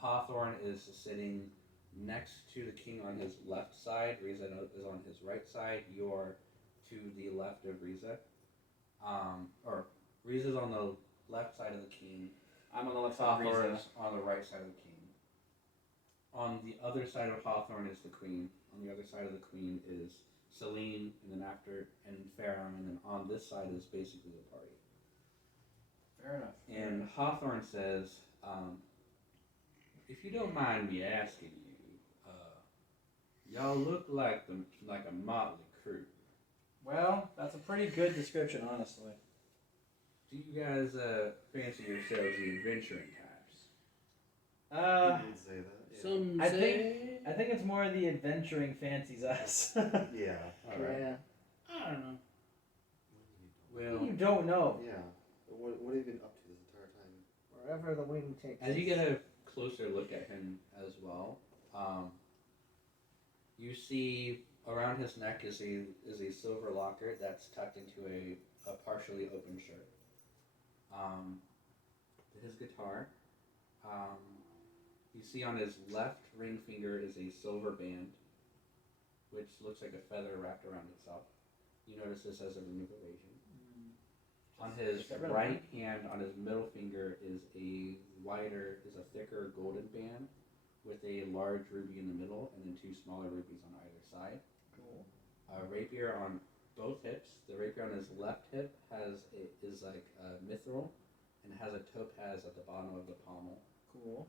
Hawthorne is sitting next to the king on his left side. Riza is on his right side. You're to the left of Riza. Or Riza's on the left side of the king. I'm on the left side of Hawthorne Riza. is on the right side of the king. On the other side of Hawthorne is the queen. On the other side of the queen is Celine, and then Farum, and then on this side is basically the party. Fair enough. And Hawthorne says, if you don't mind me asking you, y'all look like a motley crew. Well, that's a pretty good description, honestly. Do you guys fancy yourselves the adventuring types? You did say that. Yeah. Some I say. I think it's more the adventuring fancies us. Yeah. All right. Yeah. I don't know. Well, You don't know. Yeah. What have you been up to this entire time? Wherever the wind takes as you us. get a closer look at him as well, you see around his neck is a silver locker that's tucked into a partially open shirt. His guitar. You see on his left ring finger is a silver band, which looks like a feather wrapped around itself. You notice this as a rune of evasion. On his right hand, on his middle finger, is a thicker golden band with a large ruby in the middle and then two smaller rubies on either side. Cool. A rapier on both hips. The rapier on his left hip is like a mithril and has a topaz at the bottom of the pommel. Cool.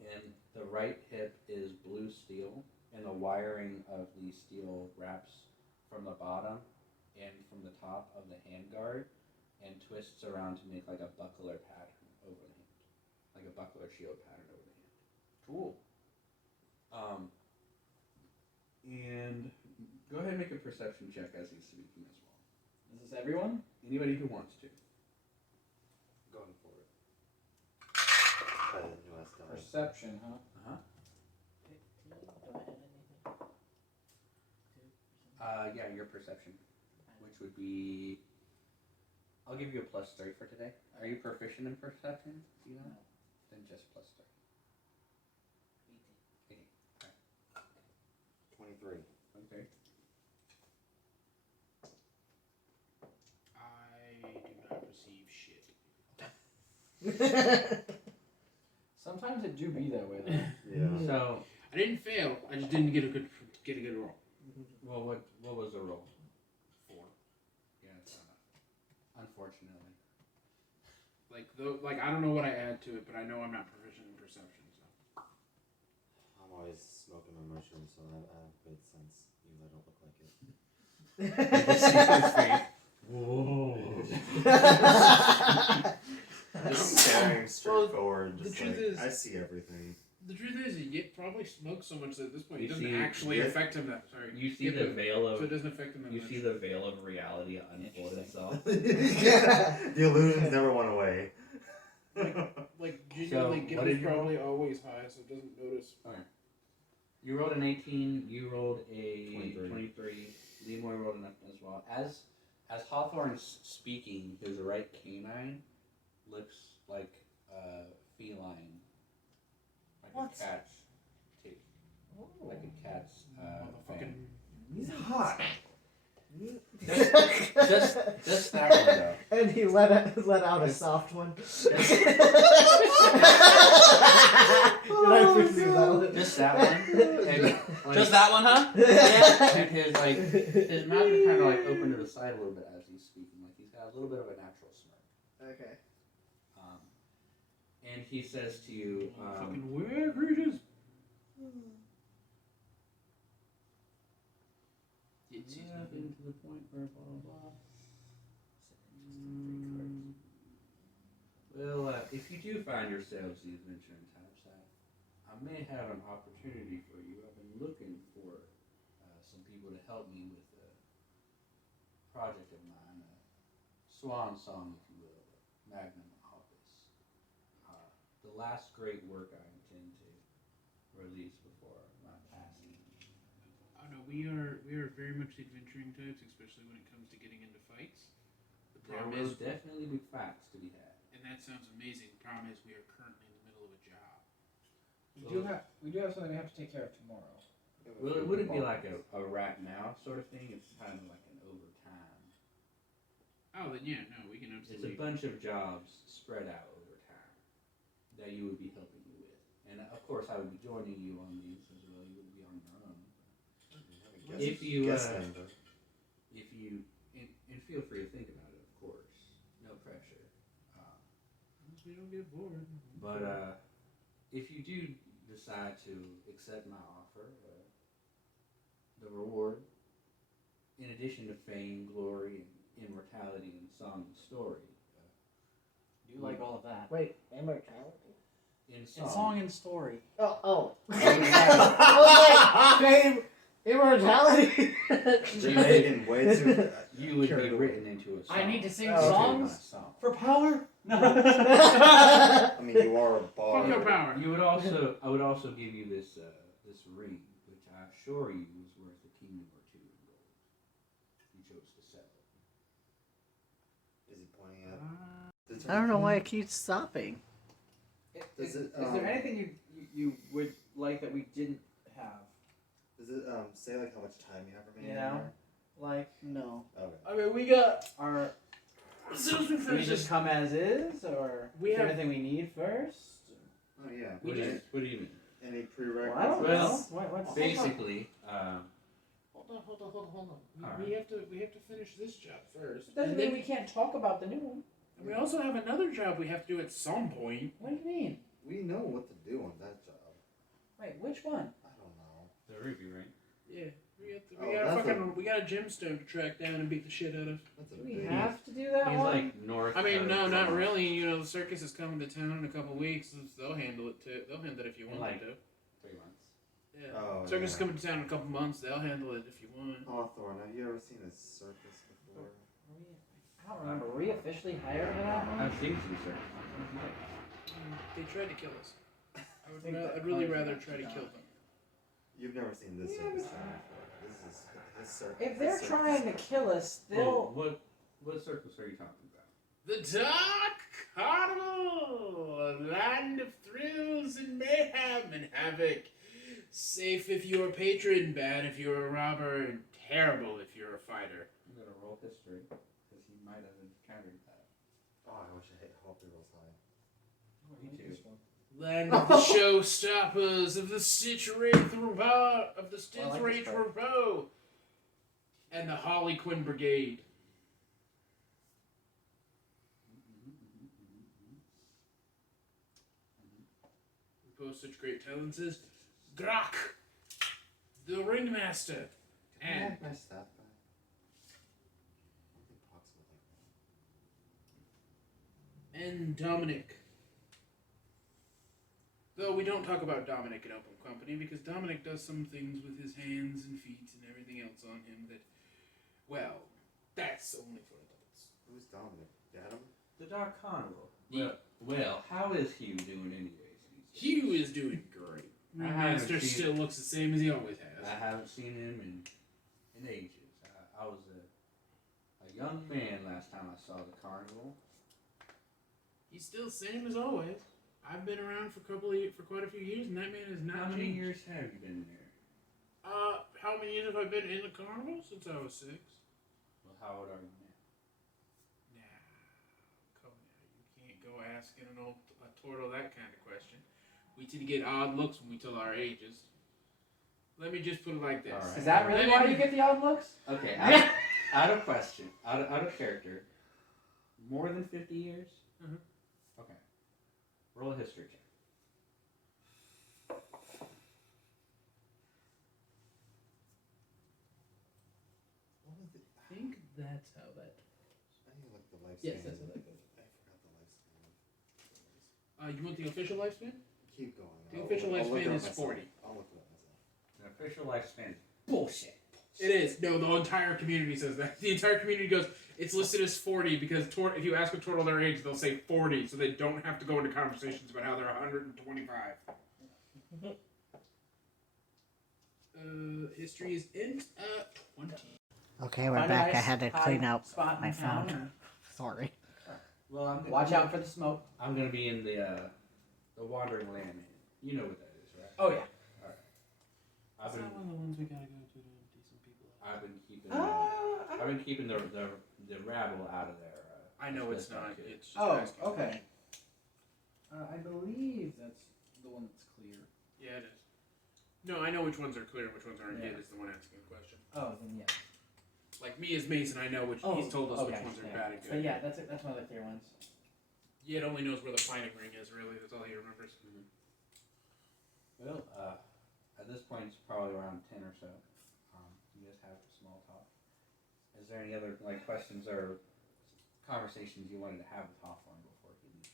And the right hip is blue steel, and the wiring of the steel wraps from the bottom and from the top of the handguard and twists around to make like a buckler pattern over the hand, like a buckler shield pattern over the hand. Cool. And go ahead and make a perception check as he's speaking as well. Is this everyone? Anybody who wants to. Going for it. By the newest guy. Perception, huh? 15. Do I have anything? Yeah, your perception, which would be. I'll give you a +3 for today. Are you proficient in perception? Do you know? No. Then just +3. 18. 23. Okay. I do not perceive shit. Sometimes it do be that way, though. Yeah. So, I didn't fail. I just didn't get a good roll. well, what was the roll? 4. Yeah, it's not enough. Unfortunately. Like I don't know what I add to it, but I know I'm not proficient in perception. So. I'm always smoking my mushrooms, so I have good sense, even though I don't look like it. You just see his face. Whoa. Just staring straight Well, forward, the just truth like, is- I see everything. The truth is, he probably smokes so much that at this point You it doesn't see- actually yeah. affect him. You see the veil so it of doesn't affect him that you much. see the veil of reality unfold itself. The illusions never went away. Like So, genuinely, what Gil did is you roll? probably always high, so it doesn't notice. You rolled an 18. You rolled a 23. 23. Lemoy rolled an as well. As Hawthorne's speaking, his right canine looks like a feline, like What? a cat's teeth, like a cat's fang. He's hot. Just that one though. And he let out a Just- soft one. Just, Did I perceive that one? just that one. And, like, Just that one, huh? and his mouth is kind of like open to the side a little bit as he's speaking. Like he's got a little bit of a natural smirk. Okay. And he says to you, Fucking weird creatures. It sees nothing. to the point where blah blah blah. Well, if you do find yourselves the adventuring types, I may have an opportunity for you. I've been looking for some people to help me with a project of mine, a swan song, if you will, magnum opus. The last great work I intend to release before my passing. Oh no, we are very much the adventuring types, especially when it comes to getting into fights. The There problem will is, definitely be facts to be had. and that sounds amazing. The problem is we are currently in the middle of a job. We do have something we have to take care of tomorrow. Well, it wouldn't be like a right now sort of thing. It's kind of like an overtime. Oh, then yeah, no, we can It's a absolutely. bunch of jobs spread out over time that you would be helping me with. And of course, I would be joining you on these as well. You would be on your own. If you, and feel free to think about it, of course. No pressure. Once we don't get bored. But if you do decide to accept my offer, the reward, in addition to fame, glory, and immortality in song and story, Do you like all of that? Wait, immortality? in song, In song and story. Oh. yeah. I was like, fame, immortality. You're making way too. you would be Carried away. written into a song. I need to sing Oh, okay. songs My song. for power? No. I mean, you are a Fuck bard. your power. You would also, I would also give you this this ring, which I assure you is worth a kingdom or two in gold. You chose to sell it. Is he pointing at? I don't know why it keeps stopping. Does it, Is there anything you would like that we didn't have? Does it say like how much time you have remaining? You know? there? Like, No. Okay. I mean, we got our. As soon as we Do we finish just this, come as is, or We is there have- anything we need first? Oh yeah. What do you mean? Any Well, prerequisites? I don't Well, know. What's Basically, hold on. Alright. We have to finish this job first. It doesn't And mean then we can't talk about the new one. we also have another job we have to do at some point. What do you mean? We know what to do on that job. Wait, which one? I don't know. the Ruby, right? Yeah, Oh, we got a gemstone to track down and beat the shit out of. That's a Do we big. have to do that He's one? like north. I mean, no, of not Vermont. really. You know, the circus is coming to town in a couple weeks. They'll handle it too. They'll handle it if you In want like them to. 3 months. Yeah. Oh, Circus is yeah. coming to town in a couple months. They'll handle it if you want. Hawthorne, have you ever seen a circus before? I don't remember. Were we officially hired for that one? I've seen some circus. They tried to kill us. think that I'd really contract rather try to is kill done. them. You've never seen this Yeah, circus town before. This is his circus. If they're his trying to circus. kill us, Oh, they'll. what circus are you talking about? The Dark Carnival, a land of thrills and mayhem and havoc. Safe if you're a patron, bad if you're a robber, and terrible if you're a fighter. I'm gonna roll history because he might have encountered that. Oh, I wish I hit hope he rolls high. Me too. Land of the showstoppers, of the Stitch Wraith Revo, and the Harley Quinn Brigade. We boast such great talents as Grak, the Ringmaster, Can I and have my staff back? Approximately. and Dominic. Though we don't talk about Dominic in open company because Dominic does some things with his hands and feet and everything else on him that, well, that's only for adults. Who's Dominic? Adam? The Dark Carnival. Yeah. Well, how is Hugh doing anyways? these days? Hugh is doing great. I haven't Ringmaster seen- still looks the same as he always has. I haven't seen him in ages. I was a young man last time I saw the carnival. He's still the same as always. I've been around for quite a few years, and that man has not How many changed. years have you been there? How many years have I been in the carnival? Since I was 6. Well, how old are you now? Now, come now. You can't go asking a turtle that kind of question. We tend to get odd looks when we tell our ages. Let me just put it like this. All right. Is that really why you get the odd looks? Okay, out of question, out of character. More than 50 years? Mhm. Okay. Roll a history check. What was it? I think that's how that. I need to look at the lifespan. Yes, that's how that goes. I forgot the lifespan. You want the official lifespan? Keep going. The official I'll look it lifespan up is myself. 40. I'll look it up myself. The official lifespan is bullshit. It is. No, the entire community says that. The entire community goes, it's listed as 40 because if you ask a turtle their age, they'll say 40, so they don't have to go into conversations about how they're 125. History is int 20. Okay, we're Find a back. I nice had to high clean out spot in my town phone. Sorry. Well, and watch out for the smoke. I'm gonna be in the Wandering Land. You know what that is, Oh yeah. I've Is been that one of the ones we gotta go to empty some people out? I've been keeping I I've been keeping the rabble out of there. I know it's this not. too. It's just Oh, asking. okay. I believe that's the one that's clear. Yeah, it is. No, I know which ones are clear and which ones aren't. Yeah. It is the one asking the question. Oh, then yeah. Like me as Mason, I know which he's told us which ones are bad and good. But yeah, that's one of the clear ones. Yet only knows where the fighting ring is. Really, that's all he remembers. Well, at this point it's probably around 10 or so. You guys have small talk. Is there any other like questions or conversations you wanted to have with Hawthorne before he leaves?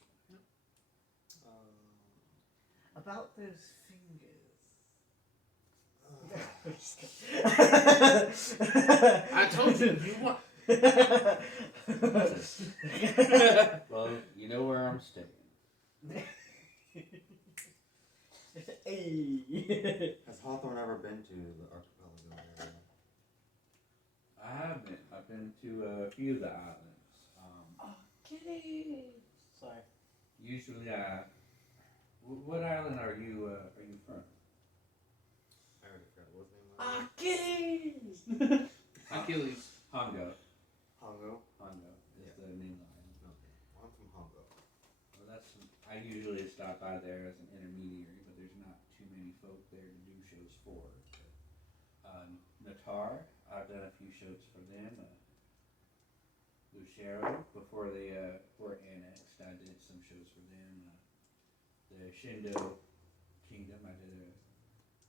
About those fingers. I told you, you want. Well, you know where I'm staying. Hey. Has Hawthorne ever been to the archipelago area? I have been. I've been to a few of the islands. Kitty. Sorry. Usually, what island are you from? I already forgot what his name was. Achilles. Achilles. Hongo. Hongo? Hongo is the main island. Okay. Well, I'm from Hongo. Well, I usually stop by there as an intermediary, but there's not too many folk there to do shows for. Natar, I've done a few shows for them. Lucero, before they were annexed, I did some shows for them. The Shindo Kingdom, I did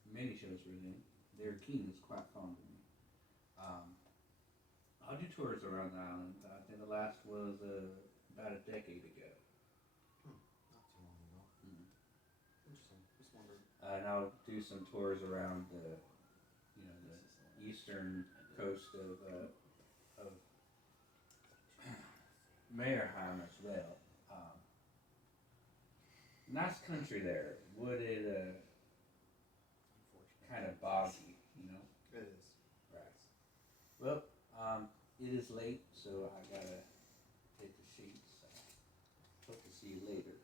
many shows for them. Their king is quite fond of me. I'll do tours around the island. I think the last was about a decade ago. Not too long ago. Interesting. Just wondered. And I'll do some tours around the eastern coast of Mayerheim as well. Nice country there. Wooded, kind of boggy, you know? It is. Right. Well, it is late, so I gotta take the sheets. Hope to see you later.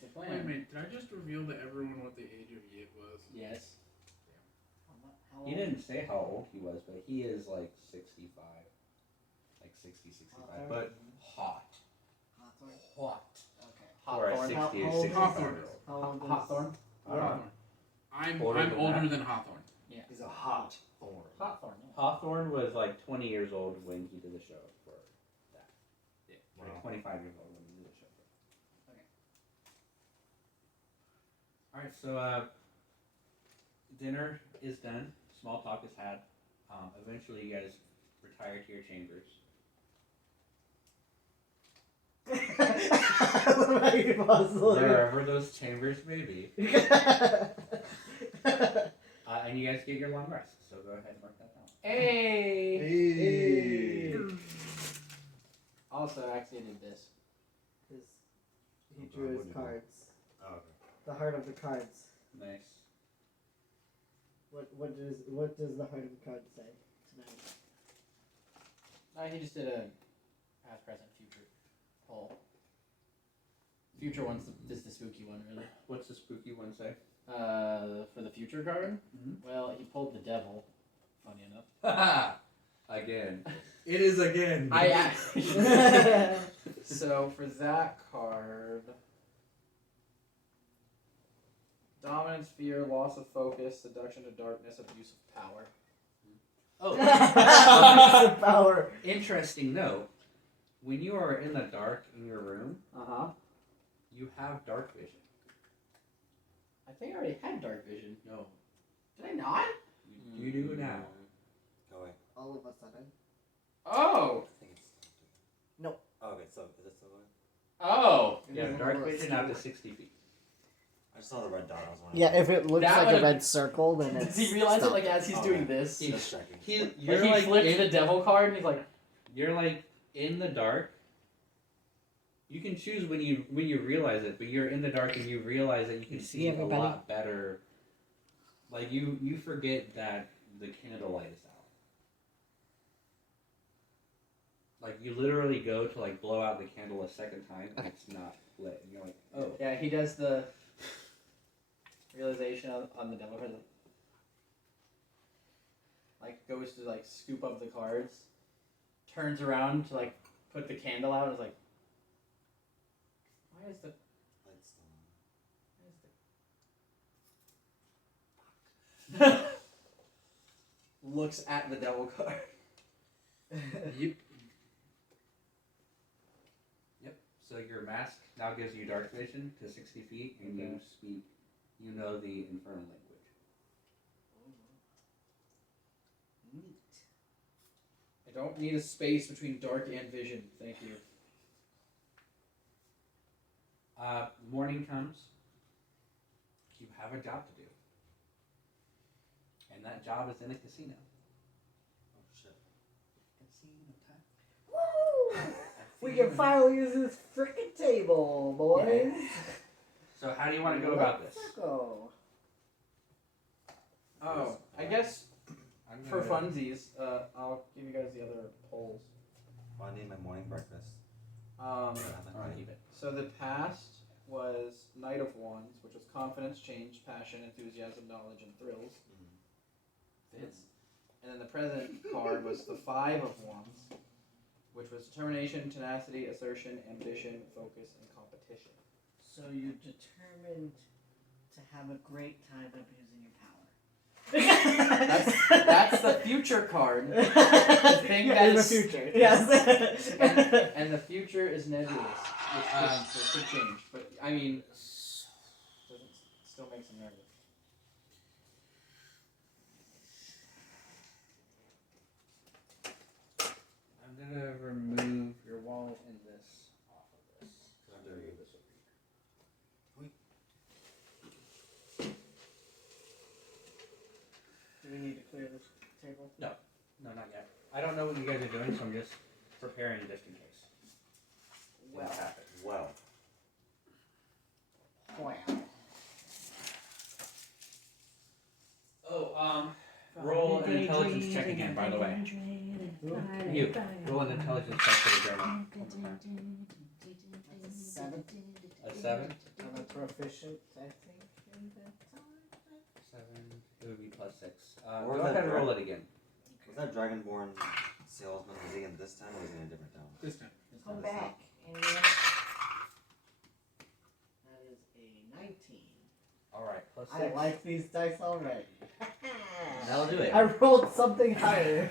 That's the Wait a plan. minute. Did I just reveal to everyone what the age of Yit was? Yes. How He didn't say how old he was, but he is like 65. Like 60, 65. But hot. Hawthorne? Hot. Okay. For a Hawthorne. 60 or How old- 65-year-old. How old is Hawthorne. Hawthorne. I'm Older than older that? than Hawthorne. He's a hot thorn. Hawthorne. Yeah. Hawthorne was like 20 years old when he did the show for that. Yeah. Wow. Like 25 years old when he did the show for that. Okay. Alright, so dinner is done. Small talk is had. Eventually you guys retire to your chambers. Wherever those chambers may be. And you guys get your long rest. So go ahead and mark that down. Hey. Hey. Also, I actually did this. He drew his cards. Oh, okay. The heart of the cards. Nice. What does the heart of the card say tonight? He just did a past, present, future poll. Future one's the spooky one, really. What's the spooky one say? For the future card? Mhm. Well, he pulled the devil. Funny enough. Haha! Again. It is again. I actually. So for that card, dominance, fear, loss of focus, seduction to darkness, abuse of power. Oh. Power. Interesting note. When you are in the dark in your room, You have dark vision. I think I already had dark vision. No. Did I not? You do now. Go away. All of a sudden. Oh. I think it's. No. Oh, okay, so is it still there? Oh. You have dark vision out to 60 feet. I just saw the red dot. I was wondering. Yeah, if it looks That like a would've- red circle, then Does it's. he realize it stop. like as he's Oh, doing yeah. this? Just checking. You're Like he flipped in, the devil card and he's like, you're like in the dark. You can choose when you realize it, but you're in the dark and you realize that you can see a everybody? lot better. Like you forget that the candlelight is out. Like you literally go to like blow out the candle a second time and it's not lit. And you're like, oh. yeah, he does the. realization on the devil card. Like goes to like scoop up the cards, turns around to like put the candle out, and is like, why is the Lights still on. looks at the devil card. Yep. So your mask now gives you dark vision to 60 feet, and Okay. you speak. You know the infernal language. Neat. I don't need a space between dark and vision. Thank you. Morning comes. You have a job to do, and that job is in a casino. Oh shit. Casino time. Woo! We can finally use this frickin' table, boys. So how do you want to go about this? Let's go. Oh, I guess I'm for gonna- funsies, I'll give you guys the other polls. Well, I need my morning breakfast. Um, I haven't I'll had keep it. so the past was Knight of Wands, which was confidence, change, passion, enthusiasm, knowledge, and thrills. Fits. And then the present card was the Five of Wands, which was determination, tenacity, assertion, ambition, focus, and competition. So you determined to have a great time abusing your power. That's the future card. The thing yeah, that in the is- future. Yes. And the future is nebulous, which could change. But I mean, doesn't still makes him nervous. I'm gonna remove your wallet and this off of this. I'm gonna move this over here. Do we need to clear this table? No, not yet. I don't know what you guys are doing, so I'm just preparing just in case. Well. Things happen. Well. Wow. Oh, roll an intelligence check again, by the way. You, roll an intelligence check for the journal. That's a 7. A 7? I'm a proficient, I think, in that. 7, it would be plus 6. Or Go was ahead that and roll it again. Was that Dragonborn salesman, was he in this time or was he in a different town? This time. Come back. And that is a 19. Alright, plus 6. I like these dice already. That'll do it. I rolled something higher.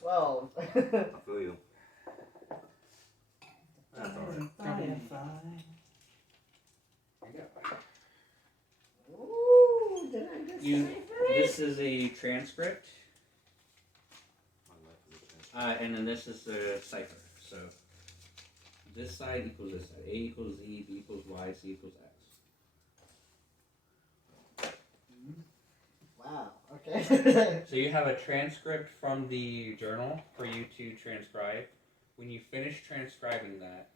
12. I feel you. That's alright. Ooh, did I just You- decipher it? This is a transcript, My life is a transfer. and then this is the cipher. So this side equals this side. A equals Z, B equals Y, C equals X. Wow, okay. So you have a transcript from the journal for you to transcribe. When you finish transcribing that,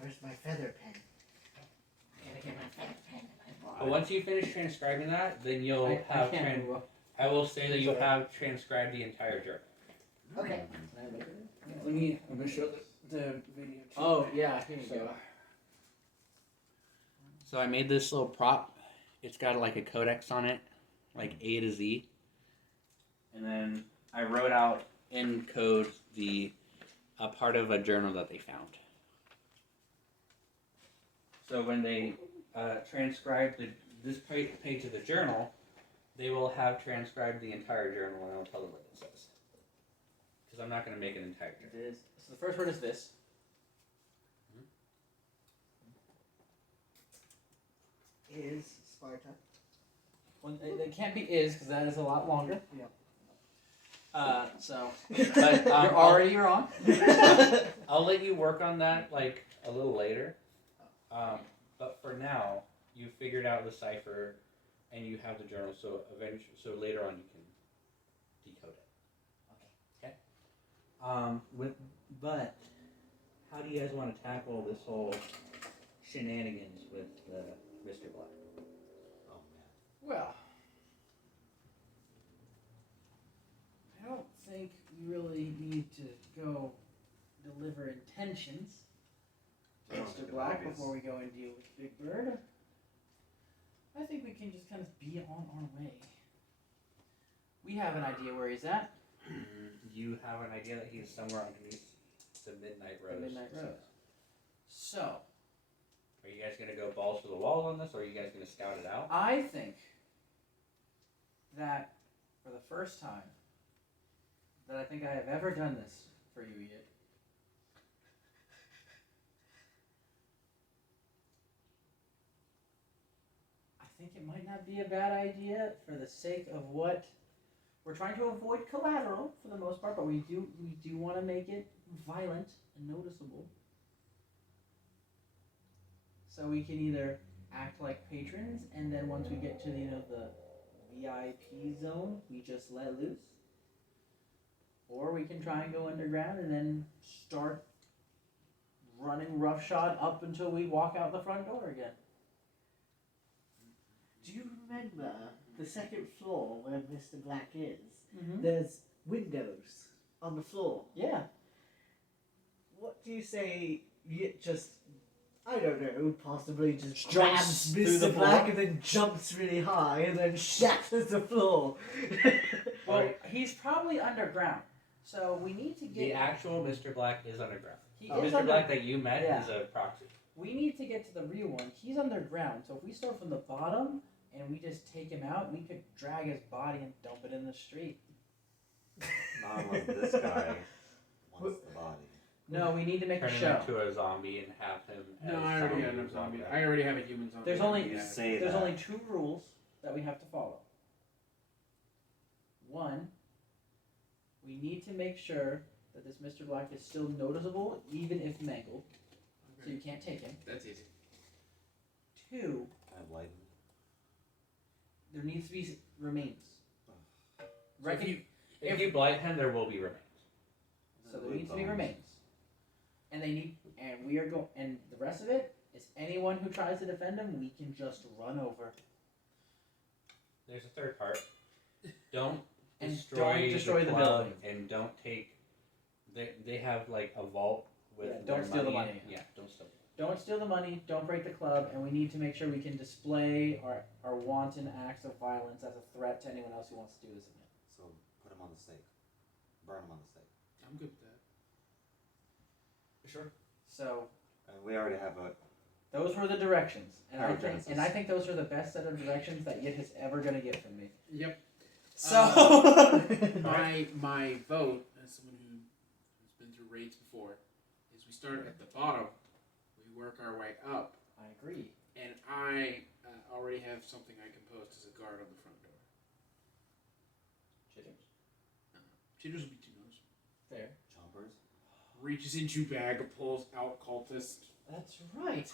Where's my feather pen? I gotta get my feather pen in my but wallet. once you finish transcribing that, then you'll I have. can't move. I will say that you have transcribed the entire journal. Okay. Let me. I'm gonna show the video. Oh yeah, here you go. So I made this little prop. It's got like a codex on it, like A to Z. And then I wrote out in code a part of a journal that they found. So when they transcribe this page of the journal, they will have transcribed the entire journal, and I'll tell them what it says. Because I'm not going to make an entire journal. It is. So the first word is this. Is Sparta. Well, it can't be is because that is a lot longer. Yeah. So. But, You're already wrong. I'll let you work on that like a little later. But for now, you figured out the cipher, and you have the journal. So later on, you can decode it. Okay. But how do you guys want to tackle this whole shenanigans with Mr. Black? Oh man. Well, I don't think we really need to go deliver intentions to Oh, Mr. it's Black obvious. before we go and deal with Big Bird. I think we can just kind of be on our way. We have an idea where he's at. You have an idea that he's somewhere underneath the Midnight Rose. The Midnight Rose. So, Are you guys gonna go balls to the wall on this, or are you guys gonna scout it out? I think that for the first time that I think I have ever done this for you yet, I think it might not be a bad idea for the sake of what we're trying to avoid collateral for the most part, but we do want to make it violent and noticeable. So we can either act like patrons, and then once we get to the VIP zone, we just let loose. Or we can try and go underground and then start running roughshod up until we walk out the front door again. Do you remember the second floor where Mr. Black is? Mm-hmm. There's windows on the floor. Yeah. What do you say you just, I don't know, possibly just Jumps grabs through the Mr. Black floor? and then jumps really high and then shatters the floor? Well, he's probably underground, so we need to get. The actual Mr. Black is underground. He The is Mr. under- Black that you met Yeah. is a proxy. We need to get to the real one. He's underground, so if we start from the bottom and we just take him out, we could drag his body and dump it in the street. Not unlike this guy wants the body. No, we need to make Turn a him show. into a zombie and have him. No, as I already got zombie enough zombie. zombie. I already have a human zombie. There's only You Yeah. say there's that. only 2 rules that we have to follow. 1, we need to make sure that this Mr. Black is still noticeable, even if mangled, so you can't take him. That's easy. 2, I have lightened. there needs to be remains. So If you blight him, there will be remains. So there needs to be remains. And we are going, and the rest of it is anyone who tries to defend him, we can just run over. There's a third part. Don't And destroy, don't destroy the club, building. and don't take. They have like a vault with. Yeah, don't their steal the money. money. Yeah, don't steal. Don't steal the money, don't break the club, and we need to make sure we can display our wanton acts of violence as a threat to anyone else who wants to do this again. So put him on the stake. Burn him on the stake. I'm good with that. Sure. So And we already have a. those were the directions, and Pyrogenesis. I think those are the best set of directions that Yit has ever gonna get from me. Yep. So My vote, as someone who's been through raids before, is we start at the bottom, we work our way up, I agree. and I already have something I can post as a guard on the front door. Chitters. Jitters would be too noticeable. Fair. Chompers. Reaches into bag, pulls out cultist. That's right.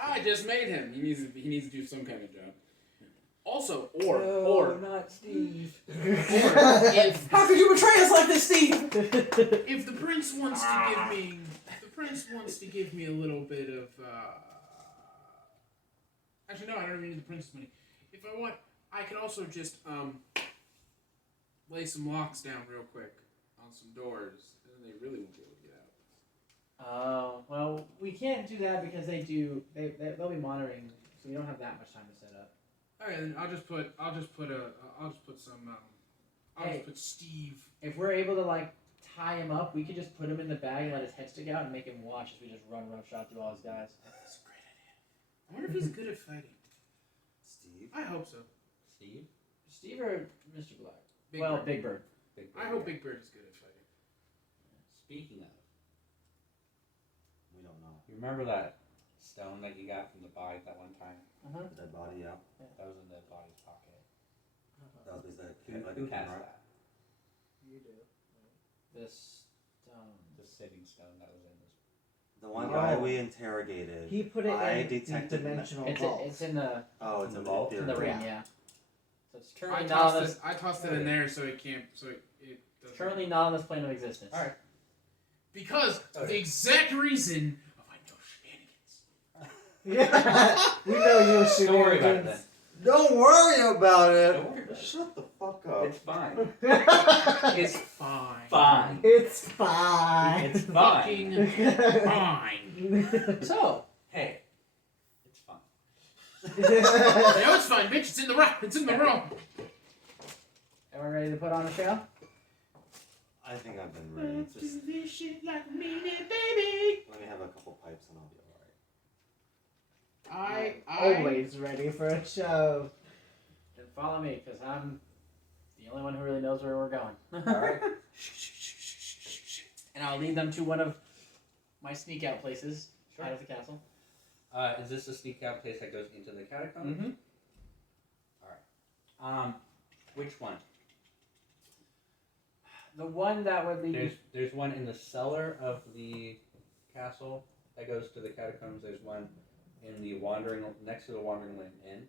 I just made him. He needs to do some kind of job. Also, No, or not Steve. if How could you betray us like this, Steve? if the prince wants to give me a little bit of actually no, I don't even need the prince's money. If I want, I can also just lay some locks down real quick on some doors, and then they really won't be able to get out. Well, we can't do that because they'll be monitoring, so we don't have that much time to set up. Okay, then I'll just put Steve. If we're able to tie him up, we could just put him in the bag and let his head stick out and make him watch as we just run roughshod through all his guys. That's a great idea. I wonder if he's good at fighting. Steve. I hope so. Steve. Steve or Mr. Black? Big Bird. Big Bird. Big I hope Big Bird is good at fighting. Speaking of, We don't know. you remember that stone that you got from the body that one time? Uh-huh. The dead body, yeah. That was in the body's pocket. That was basically Who, like who a has camera. that? You do. This stone. The sitting stone that was in this. The one Oh. guy we interrogated. He put it I in the detected. dimensional It's vault. it's in the Oh, it's in in the vault? the it's in the ring, Yeah. yeah. So it's I currently not on tossed this. I tossed it in there so it can't. So it doesn't. Currently not on this plane of existence. All right. Because Okay. the exact reason of I know shenanigans. Yeah, we know you're shooting. Don't worry about it then. Don't worry about it. Don't worry about it. Shut the fuck up. It's fine. It's fine. Fine. It's fine. It's fine. Fucking fine. So, Hey, it's fine. I know it's fine, bitch. It's in the room. It's in the room. Everyone ready to put on a show? I think I've been ready. Let's Just do this shit like a minute, baby. let me have a couple pipes and I'll be alright. I Always ready for a show. Then follow me, because I'm the only one who really knows where we're going. Alright. And I'll lead them to one of my sneak out places Sure. out of the castle. Is this the sneak out place that goes into the catacombs? Mm-hmm. Alright. Which one? The one that would lead There's one in the cellar of the castle that goes to the catacombs. There's one in the next to the Wandering Lane Inn.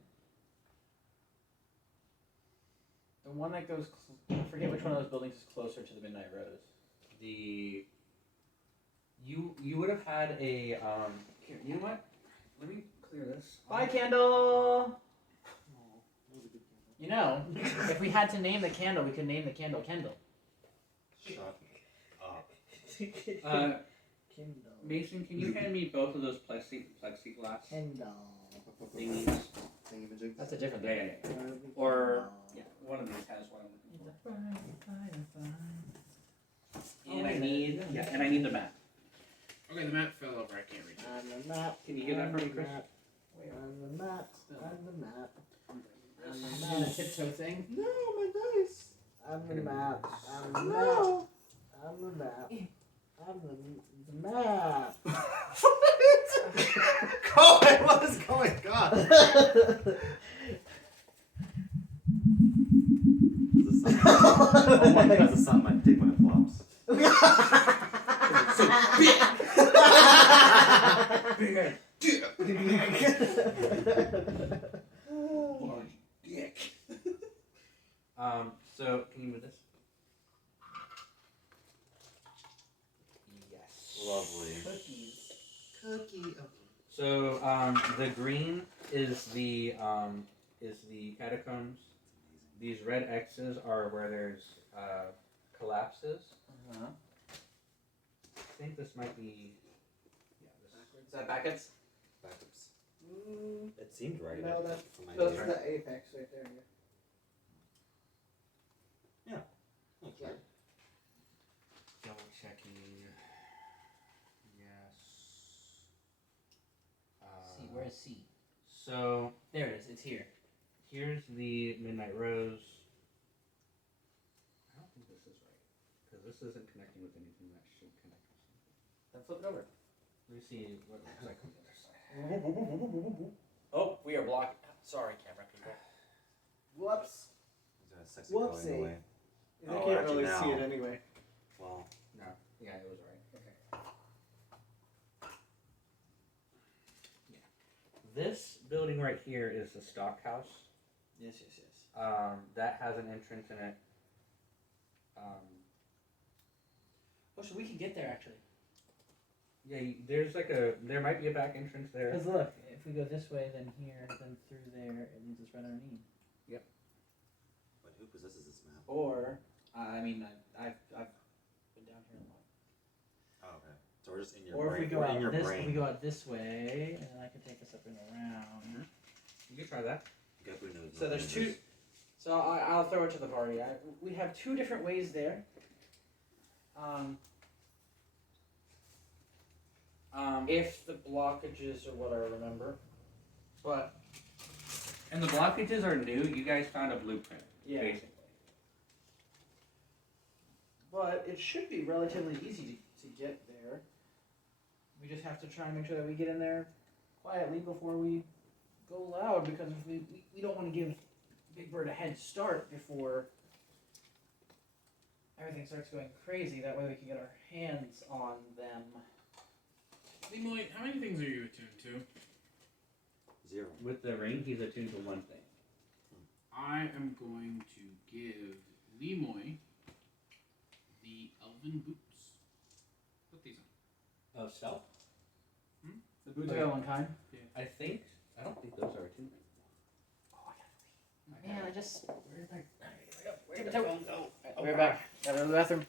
the one that goes. I forget which one of those buildings is closer to the Midnight Rose. You would have had a here, you know what? Let me clear this. Bye, candle. You know, if we had to name the candle, we could name the candle Kendall. Shut up. Kindle. Mason, can you hand me both of those plexiglass Kindle. thingies? Thingamajigs? That's a different Yeah, thing. Or one of these has one. And I need I need the map. Okay, the map fell over. I can't reach it. On the map. Can you get that for me, Chris? On the map. On the map. On the And the map. tiptoe thing. No, my dice. On the map. On the map. On the map. On the map. Colin, what is going on? Oh my god, this sound might take when it flops. So big. Dick. So can you move this? Yes. Lovely. Cookie. So the green is the catacombs. These red X's are where there's collapses. Uh-huh. I think this might be. Yeah, this. Is that Beckett's? Backups. It seemed right. No, that's from my That's ear. the apex right there. Looks right. Double checking. Yes. C. Where's C? So There it is. It's here. here's the Midnight Rose. I don't think this is right because this isn't connecting with anything that should connect with something. Then flip it over. Let me see what it looks like on the other side. Oh, we are blocking. Sorry, camera people. Whoops. There's a sexy boy in Whoopsie. the way. I Oh, can't actually really see now. it anyway. Well, No, yeah, it was right. Okay. Yeah. This building right here is the stock house. Yes. That has an entrance in it. Oh, so we can get there actually. Yeah, there might be a back entrance there. Because look, if we go this way, then here, then through there, it leads us right underneath. but who possesses this map? Or, I mean, I've been down here a lot. Oh, okay. So we're just in your Or brain. if we go we're in out your this, brain. if we go out this way, and then I can take us up and around. You can try that. Gabu knows So there's nothing of two. So I'll throw it to the party. We have two different ways there. If the blockages are what I remember, but And the blockages are new. You guys found a blueprint, yeah, basically. but it should be relatively easy to get there. We just have to try and make sure that we get in there quietly before we go loud, because if we don't want to give Big Bird a head start before everything starts going crazy. That way we can get our hands on them. Lemoy, how many things are you attuned to? 0. With the ring, he's attuned to one thing. I am going to give Lemoy the elven boots. Put these on. Oh, stealth? The boots are one kind. I don't think those are attuned. Man, I just. Where did it go? We're back. Gotta go to the bathroom.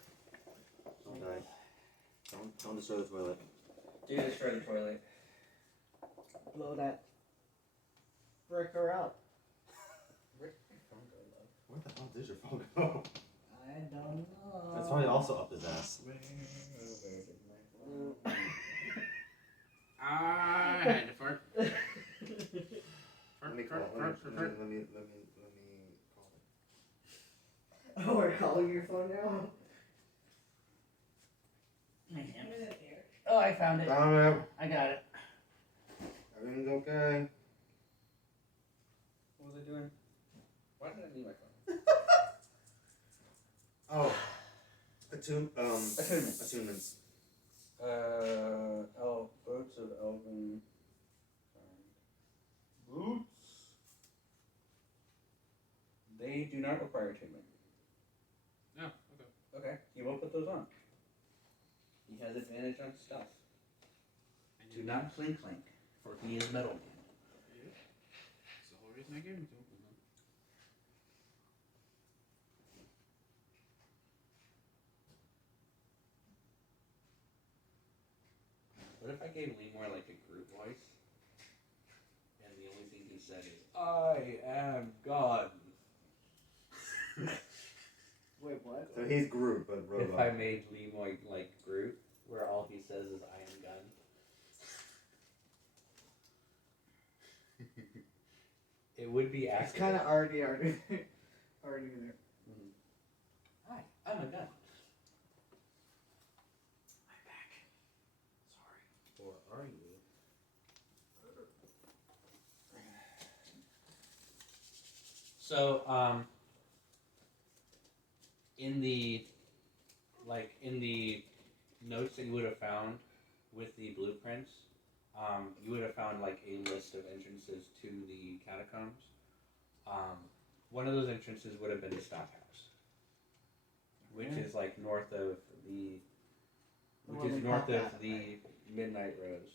Don't die. Don't destroy the toilet. Do destroy the toilet. Blow that. frick her up. Where did my phone go, love? Where the hell did your phone go? I don't know. That's probably also up his ass. Where did my phone? I had to fart. Let me call. Fart. Let me call it. Oh, we're calling your phone now? Oh, I found it. I got it. Everything's okay. What was I doing? Why did I need my phone? Oh, attunements. Boats of Elven. Boots. They do not require attunement. No, okay. Okay, he will put those on. He has advantage on stealth. Do not clink, for he is metal man. Yeah. That's the whole reason I gave him to him. What if I gave Lemore like a group voice? And the only thing he said is, I am God. Wait, what? So he's Groot, but robot. If I made Lemore like Groot, where all he says is, I am God. It would be accurate. It's kind of already there. Mm-hmm. Hi, I'm a gun. I'm back. Sorry. Or are you? So, in the notes that you would have found with the blueprints, you would have found like a list of entrances to the catacombs. One of those entrances would have been the stockhouse, which is like north of the Midnight Rose.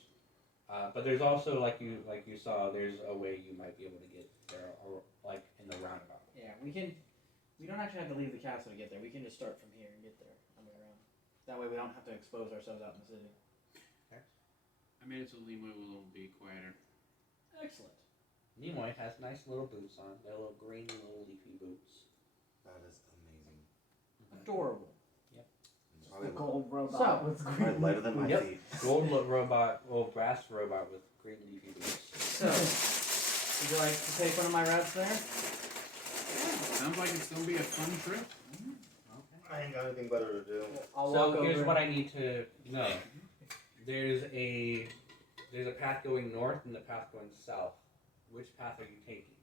But there's also like you saw, there's a way you might be able to get there, or like in the roundabout. Yeah, we don't actually have to leave the castle to get there. We can just start from here and get there on the way around. That way we don't have to expose ourselves out in the city. I made it so Lemoy will be quieter. Excellent. Nimoy has nice little boots on. They're little green little leafy boots. That is amazing. Adorable. The Probably, gold robot So- with green. probably lighter than my Yep. feet. Gold robot, brass robot with green leafy boots. So, would you like to take one of my routes there? Sounds like it's gonna be a fun trip. I ain't got anything better to do. I'll So walk here's over. what I need to know. There's a path going north and the path going south. Which path are you taking?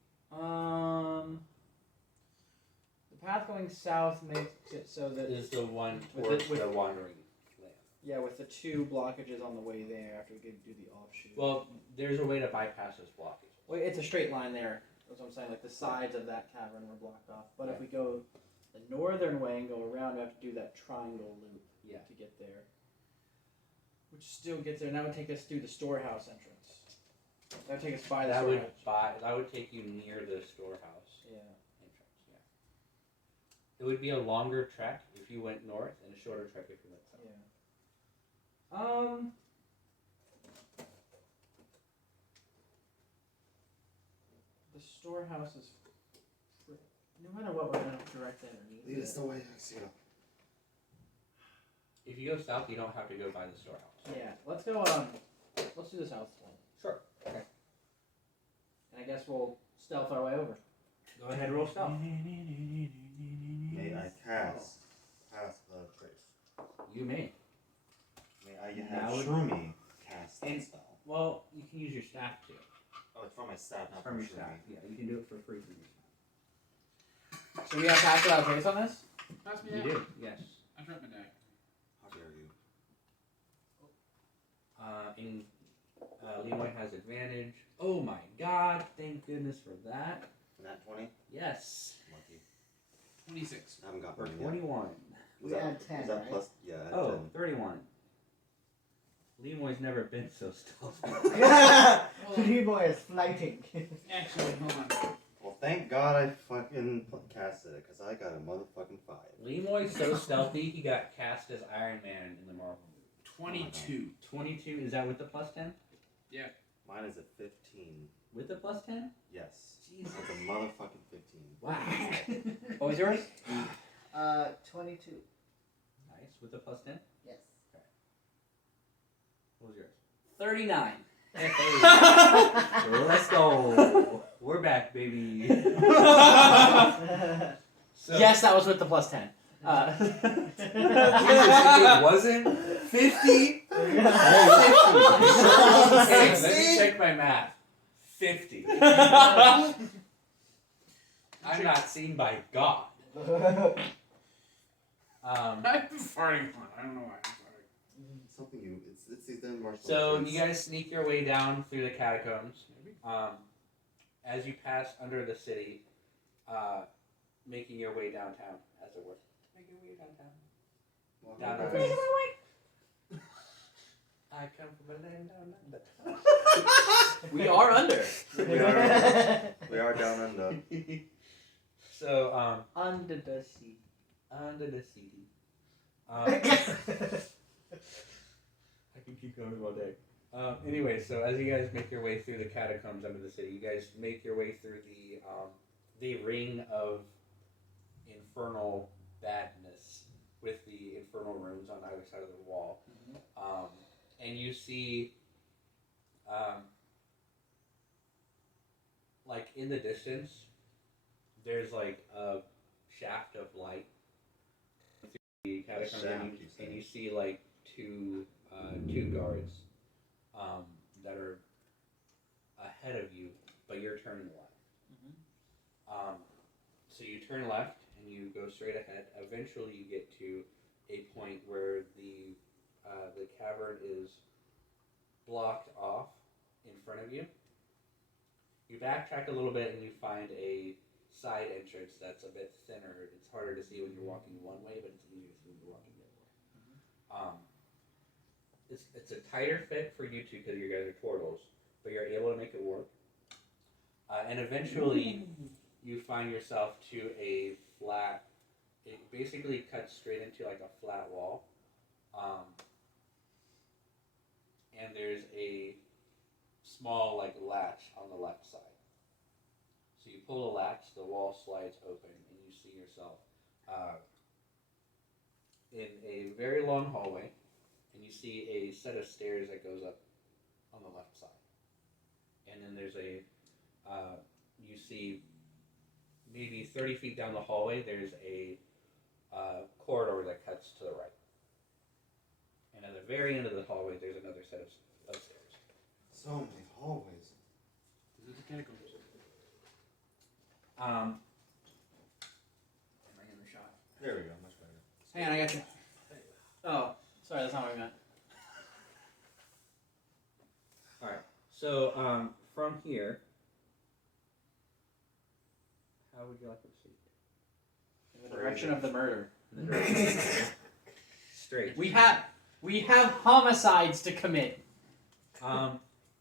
The path going south makes it so that Is the one With towards the- the wandering land. yeah, with the 2 blockages on the way there after we could do the offshoot. Well, there's a way to bypass this blockage. Well, it's a straight line there. That's what I'm saying. Like the sides of that cavern were blocked off. But if we go the northern way and go around, we have to do that triangle loop Yeah. to get there. Which still gets there. And that would take us through the storehouse entrance. That would take us by the storehouse. That would take you near the storehouse Yeah. entrance. Yeah. It would be a longer trek if you went north and a shorter trek if you went south. Yeah. The storehouse is. No matter what, we're gonna direct underneath. Lead us the way, Axio. If you go south, you don't have to go by the storehouse. Yeah. Let's go. Let's do the south one. Sure. Okay. And I guess we'll stealth our way over. Go ahead, roll stealth. May I cast past the trace? You may. May I Now have would- Shroomy cast that And- spell? Well, you can use your staff too. Oh, it's from my staff, not From your Shroomy. staff. Yeah, you can do it for free from your staff. So we have pass without trace on this? Pass me You that. do, yes. I dropped my die. How dare you? Leroy has advantage. Oh my god, thank goodness for that. Nat 20? Yes. Lucky. 26. I haven't got For mine yet. 21. Was We that, had 10, was that right? plus? Yeah, I had Oh, 10. 31. Leroy's never been so stealthy. Leroy is flighting. Actually, hold on. Well, thank God I fucking casted it, because I got a motherfucking 5. Leroy's so stealthy, he got cast as Iron Man in the Marvel movie. 22. 22, is that with the plus 10? Mine is a 15. With a plus 10? Yes. Jesus. That's a motherfucking 15. Wow. What was yours? 22. Nice. With a plus 10? Yes. What was yours? 39. Hey. Let's go. We're back, baby. So, Yes, that was with the plus 10. Jesus, it wasn't 50. Hey, let me check my math. 50. I'm not seen by God. I'm farting. I don't know why I'm farting. Something you. It's these damn martial So arts. you guys sneak your way down through the catacombs. As you pass under the city, making your way downtown, as it were. Make your way downtown. Down I come from a land down under. We are under. We are down under. So, Under the sea. under the city. I can keep going all day. Anyway, so as you guys make your way through the catacombs under the city, you guys make your way through the ring of infernal badness with the infernal rooms on either side of the wall. And you see, like in the distance, there's like a shaft of light through the catacombs, and you see like two guards that are ahead of you, but you're turning left. So you turn left and you go straight ahead. Eventually, you get to a point where the cavern is blocked off in front of you. You backtrack a little bit and you find a side entrance that's a bit thinner. It's harder to see when you're walking one way, but it's easier to see when you're walking the other way. It's a tighter fit for you two because you guys are turtles, but you're able to make it work. And eventually, you find yourself to a flat. It basically cuts straight into like a flat wall. And there's a small like latch on the left side. So you pull the latch, the wall slides open, and you see yourself in a very long hallway, and you see a set of stairs that goes up on the left side. And then there's you see maybe 30 feet down the hallway, there's a corridor that cuts to the right. And at the very end of the hallway, there's another set of stairs. So many hallways. This is the catacombs. Am I in the shot? There we go, much better. Hang on, I got you. Oh, sorry, that's not what I meant. Alright, so from here, how would you like to proceed? In the direction of the murder. Straight. We have homicides to commit.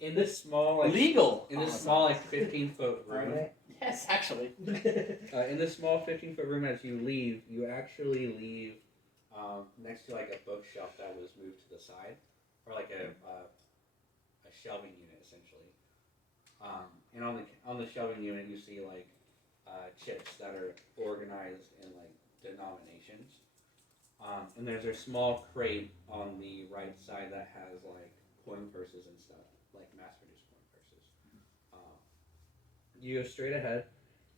In this small Legal. in this small 15-foot room. Yes, actually. In this small 15-foot room, as you leave, you actually leave next to like a bookshelf that was moved to the side, or like a shelving unit essentially. And on the shelving unit, you see like chips that are organized in like denominations. And there's a small crate on the right side that has like coin purses and stuff, like mass-produced coin purses. You go straight ahead.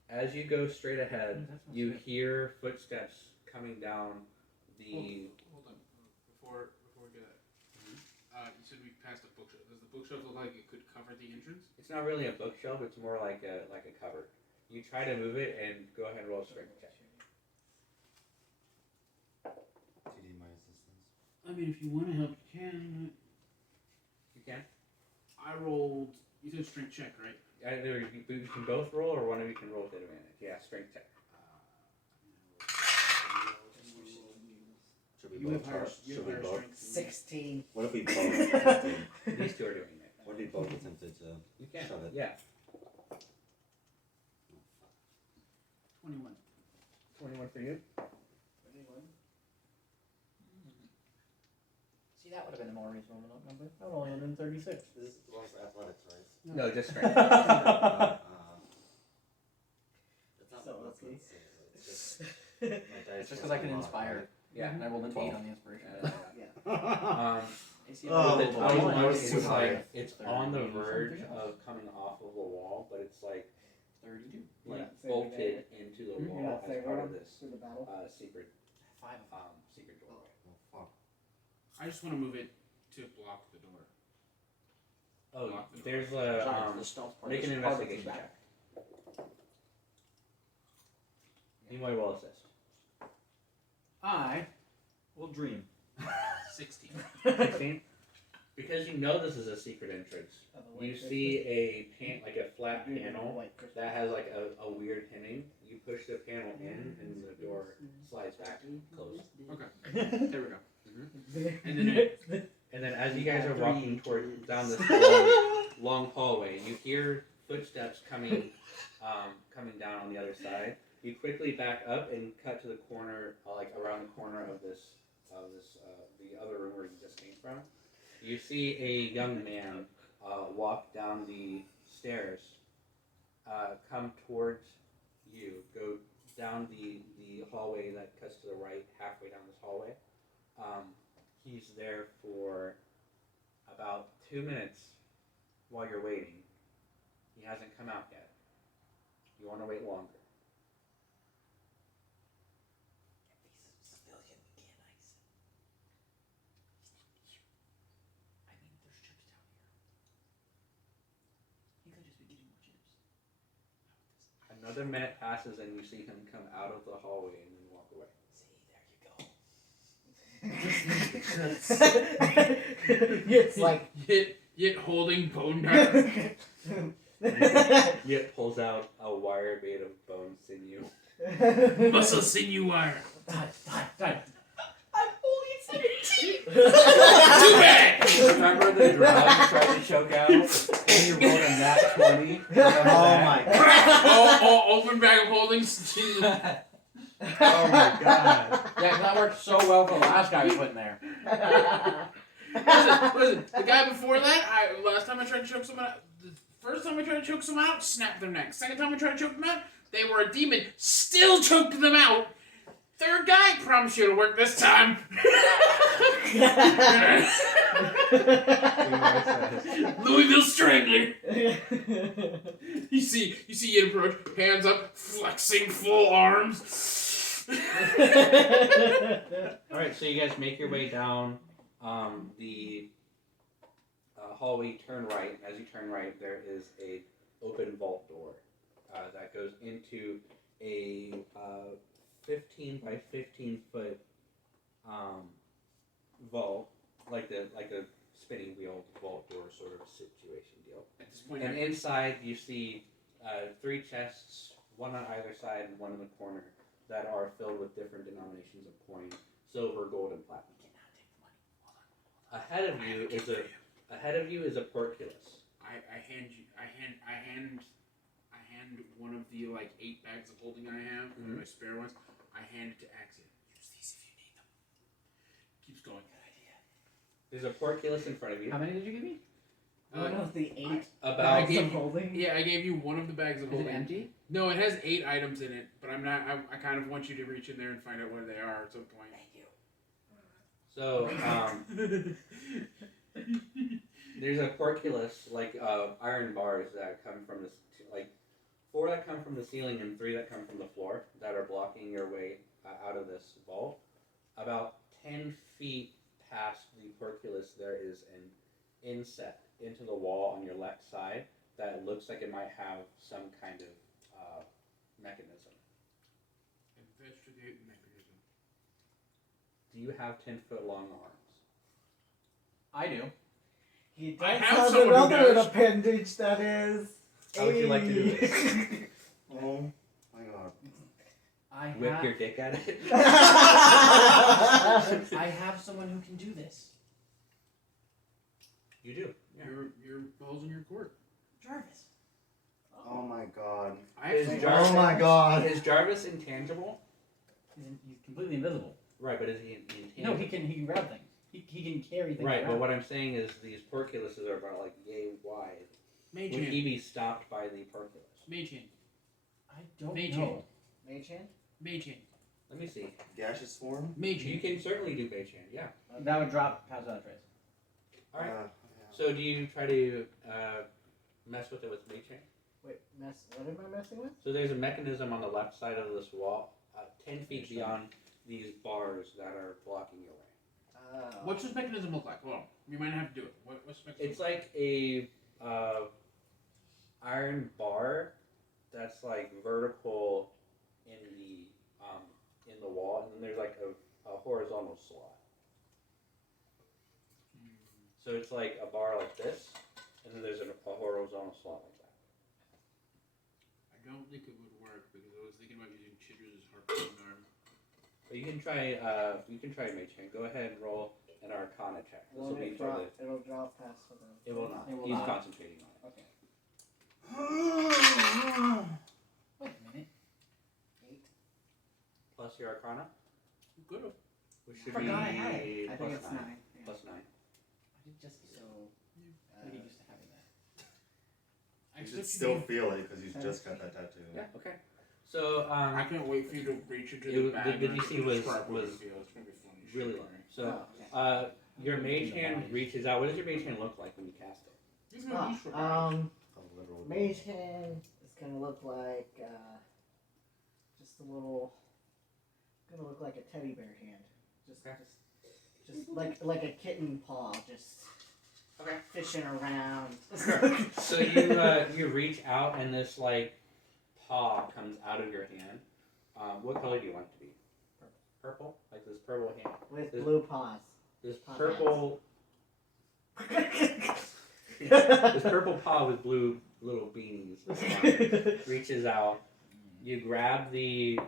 As you go straight ahead, you hear footsteps coming down the. Hold on. Before we get that, you said we passed a bookshelf. Does the bookshelf look like it could cover the entrance? It's not really a bookshelf. It's more like a cupboard. You try to move it and go ahead and roll a strength check. TD my assistance. I mean, if you want to help, you can. You can. I rolled. You said strength check, right? Either you can both roll, or one of you can roll with advantage. Yeah, strength check. Should we You have both higher. try- You should have we higher both? strength. than me. 16. What if we both attempted? These two are doing it. What if we both attempted to You can. shove it? Yeah. 21. 21 for you. 21. See, that would have been a more reasonable number. That would only have been 36. This is only for athletics, right? No, just strength. It's not So my lucky. it's just my dice It's just was because I can unlocked, inspire. Yeah. And I rolled an 8 on the inspiration. die. right? I see Oh, a The little I bit was- of I was it's too high. like it's on the 30 verge something. of coming off of the wall, but it's like 32. like Yeah, bolted into the You're wall not as saving part of them this for the battle. secret 5 of them. secret doorway. Oh, fuck. I just want to move it to block the door. Oh, Lock the door. there's Sorry, a the stealth part make is an part of the investigation back. check. Anybody will assist. I will dream. 16. 16. Because you know this is a secret entrance, Of the you white see a like a flat Christmas. panel White Christmas. that has like a weird hinting. You push the panel in, and the door slides back closed. Okay. There we go. And then it- And then as you guys are walking down this long hallway, you hear footsteps coming down on the other side. You quickly back up and cut to the corner, like around the corner of this the other room where you just came from. You see a young man walk down the stairs, come towards you, go down the hallway that cuts to the right, halfway down this hallway. He's there for about 2 minutes while you're waiting. He hasn't come out yet. You want to wait longer. He's a civilian. We can't ice him. He's not here. I mean, there's chips down here. He could just be getting more chips. Another minute passes and you see him come out of the hallway and then walk away. See, there you go. It's like Yet holding bone knife. Yet pulls out a wire made of bone sinew. Muscle sinew wire. Die. I'm only 17. Too bad! Remember the drug you tried to choke out? And you rolled a nat 20? Oh my god. Open bag of holdings. Oh my god. Yeah, 'cause that worked so well for the last guy we put in there. Listen, the guy before that, last time I tried to choke someone out, the first time I tried to choke someone out, snapped their neck. Second time I tried to choke them out, they were a demon, still choked them out. Third guy, promise you it'll work this time. Louisville Strangler. You see it approach, hands up, flexing full arms. Alright, so you guys make your way down the hallway, turn right. As you turn right, there is a open vault door that goes into a 15 by 15 foot vault, like a spinning wheel vault door sort of situation deal. At this point, And inside you see 3 chests, one on either side and one in the corner, that are filled with different denominations of coin, silver, gold, and platinum. Ahead of you is a portcullis. I hand one of the like 8 bags of holding I have, one of my spare ones. I hand it to Axel. Use these if you need them. Keeps going. Good idea. There's a portcullis in front of you. How many did you give me? One of the 8 About bags gave- of holding. Yeah, I gave you one of the bags of Is it holding. empty? No, it has 8 items in it, but I'm not. I kind of want you to reach in there and find out what they are at some point. Thank you. so there's a portcullis, like iron bars that come from this, like 4 that come from the ceiling and 3 that come from the floor that are blocking your way out of this vault. About 10 feet past the portcullis, there is an inset into the wall on your left side that looks like it might have some kind of mechanism. Investigate mechanism. Do you have 10-foot long arms? I do. He does I have have someone who another does. appendage that is. How would you like to do this? Oh my god. I Whip have, your dick at it? I have someone who can do this. You do. Your balls in your court. Jarvis. Oh my god. I Is actually. Jarvis- Oh my god. Is Jarvis intangible? He's completely invisible. Right, but is he intangible? No, he can grab things. He can carry things Right, around. but what I'm saying is these porculuses are about like yay wide. Mage Would hand. he be stopped by the porculus? Mage hand. I don't Mage know. hand. Mage hand? Mage hand. Let me see. Gaseous form? Mage You hand. can certainly do mage hand, yeah. That would drop Pass Without Trace. Alright. Yeah. So do you try to mess with it with mage hand? Wait, what am I messing with? So there's a mechanism on the left side of this wall, 10 feet beyond these bars that are blocking your way. What's this mechanism look like? Well, you might have to do it. What's the mechanism? It's like a iron bar that's like vertical in the wall, and then there's like a horizontal slot. So it's like a bar like this, and then there's a horizontal slot like that. I don't think it would work because I was thinking about using Chidra's harpoon arm. But you can try mage hand. Go ahead and roll an Arcana check. This will be for the. It'll drop past for the. It will not. It will He's not. concentrating on it. Okay. Wait a minute. 8. Plus your Arcana, Good. which should Forgot I be had it. I plus think it's 9. 9. Yeah. Plus 9. I did just so. Get used to having that. I You expect should you still to- feel it because you just got that tattoo. Yeah. Okay. So I can't wait for you to reach into It the was- bag. the and DC was- describe what was you feel. It's gonna be funny. really shit. long. So Oh, okay. your mage hand reaches out. What does your mage hand look like when you cast it? You can use for that. A literal Mage hand is gonna look like just a little. Gonna look like a teddy bear hand. Okay. Just like a kitten paw, just Okay. fishing around. So you reach out and this like paw comes out of your hand. What color do you want it to be? Purple. Like this purple hand. with This- blue paws. This Paw purple. This purple paw with blue little beanies reaches out. You grab the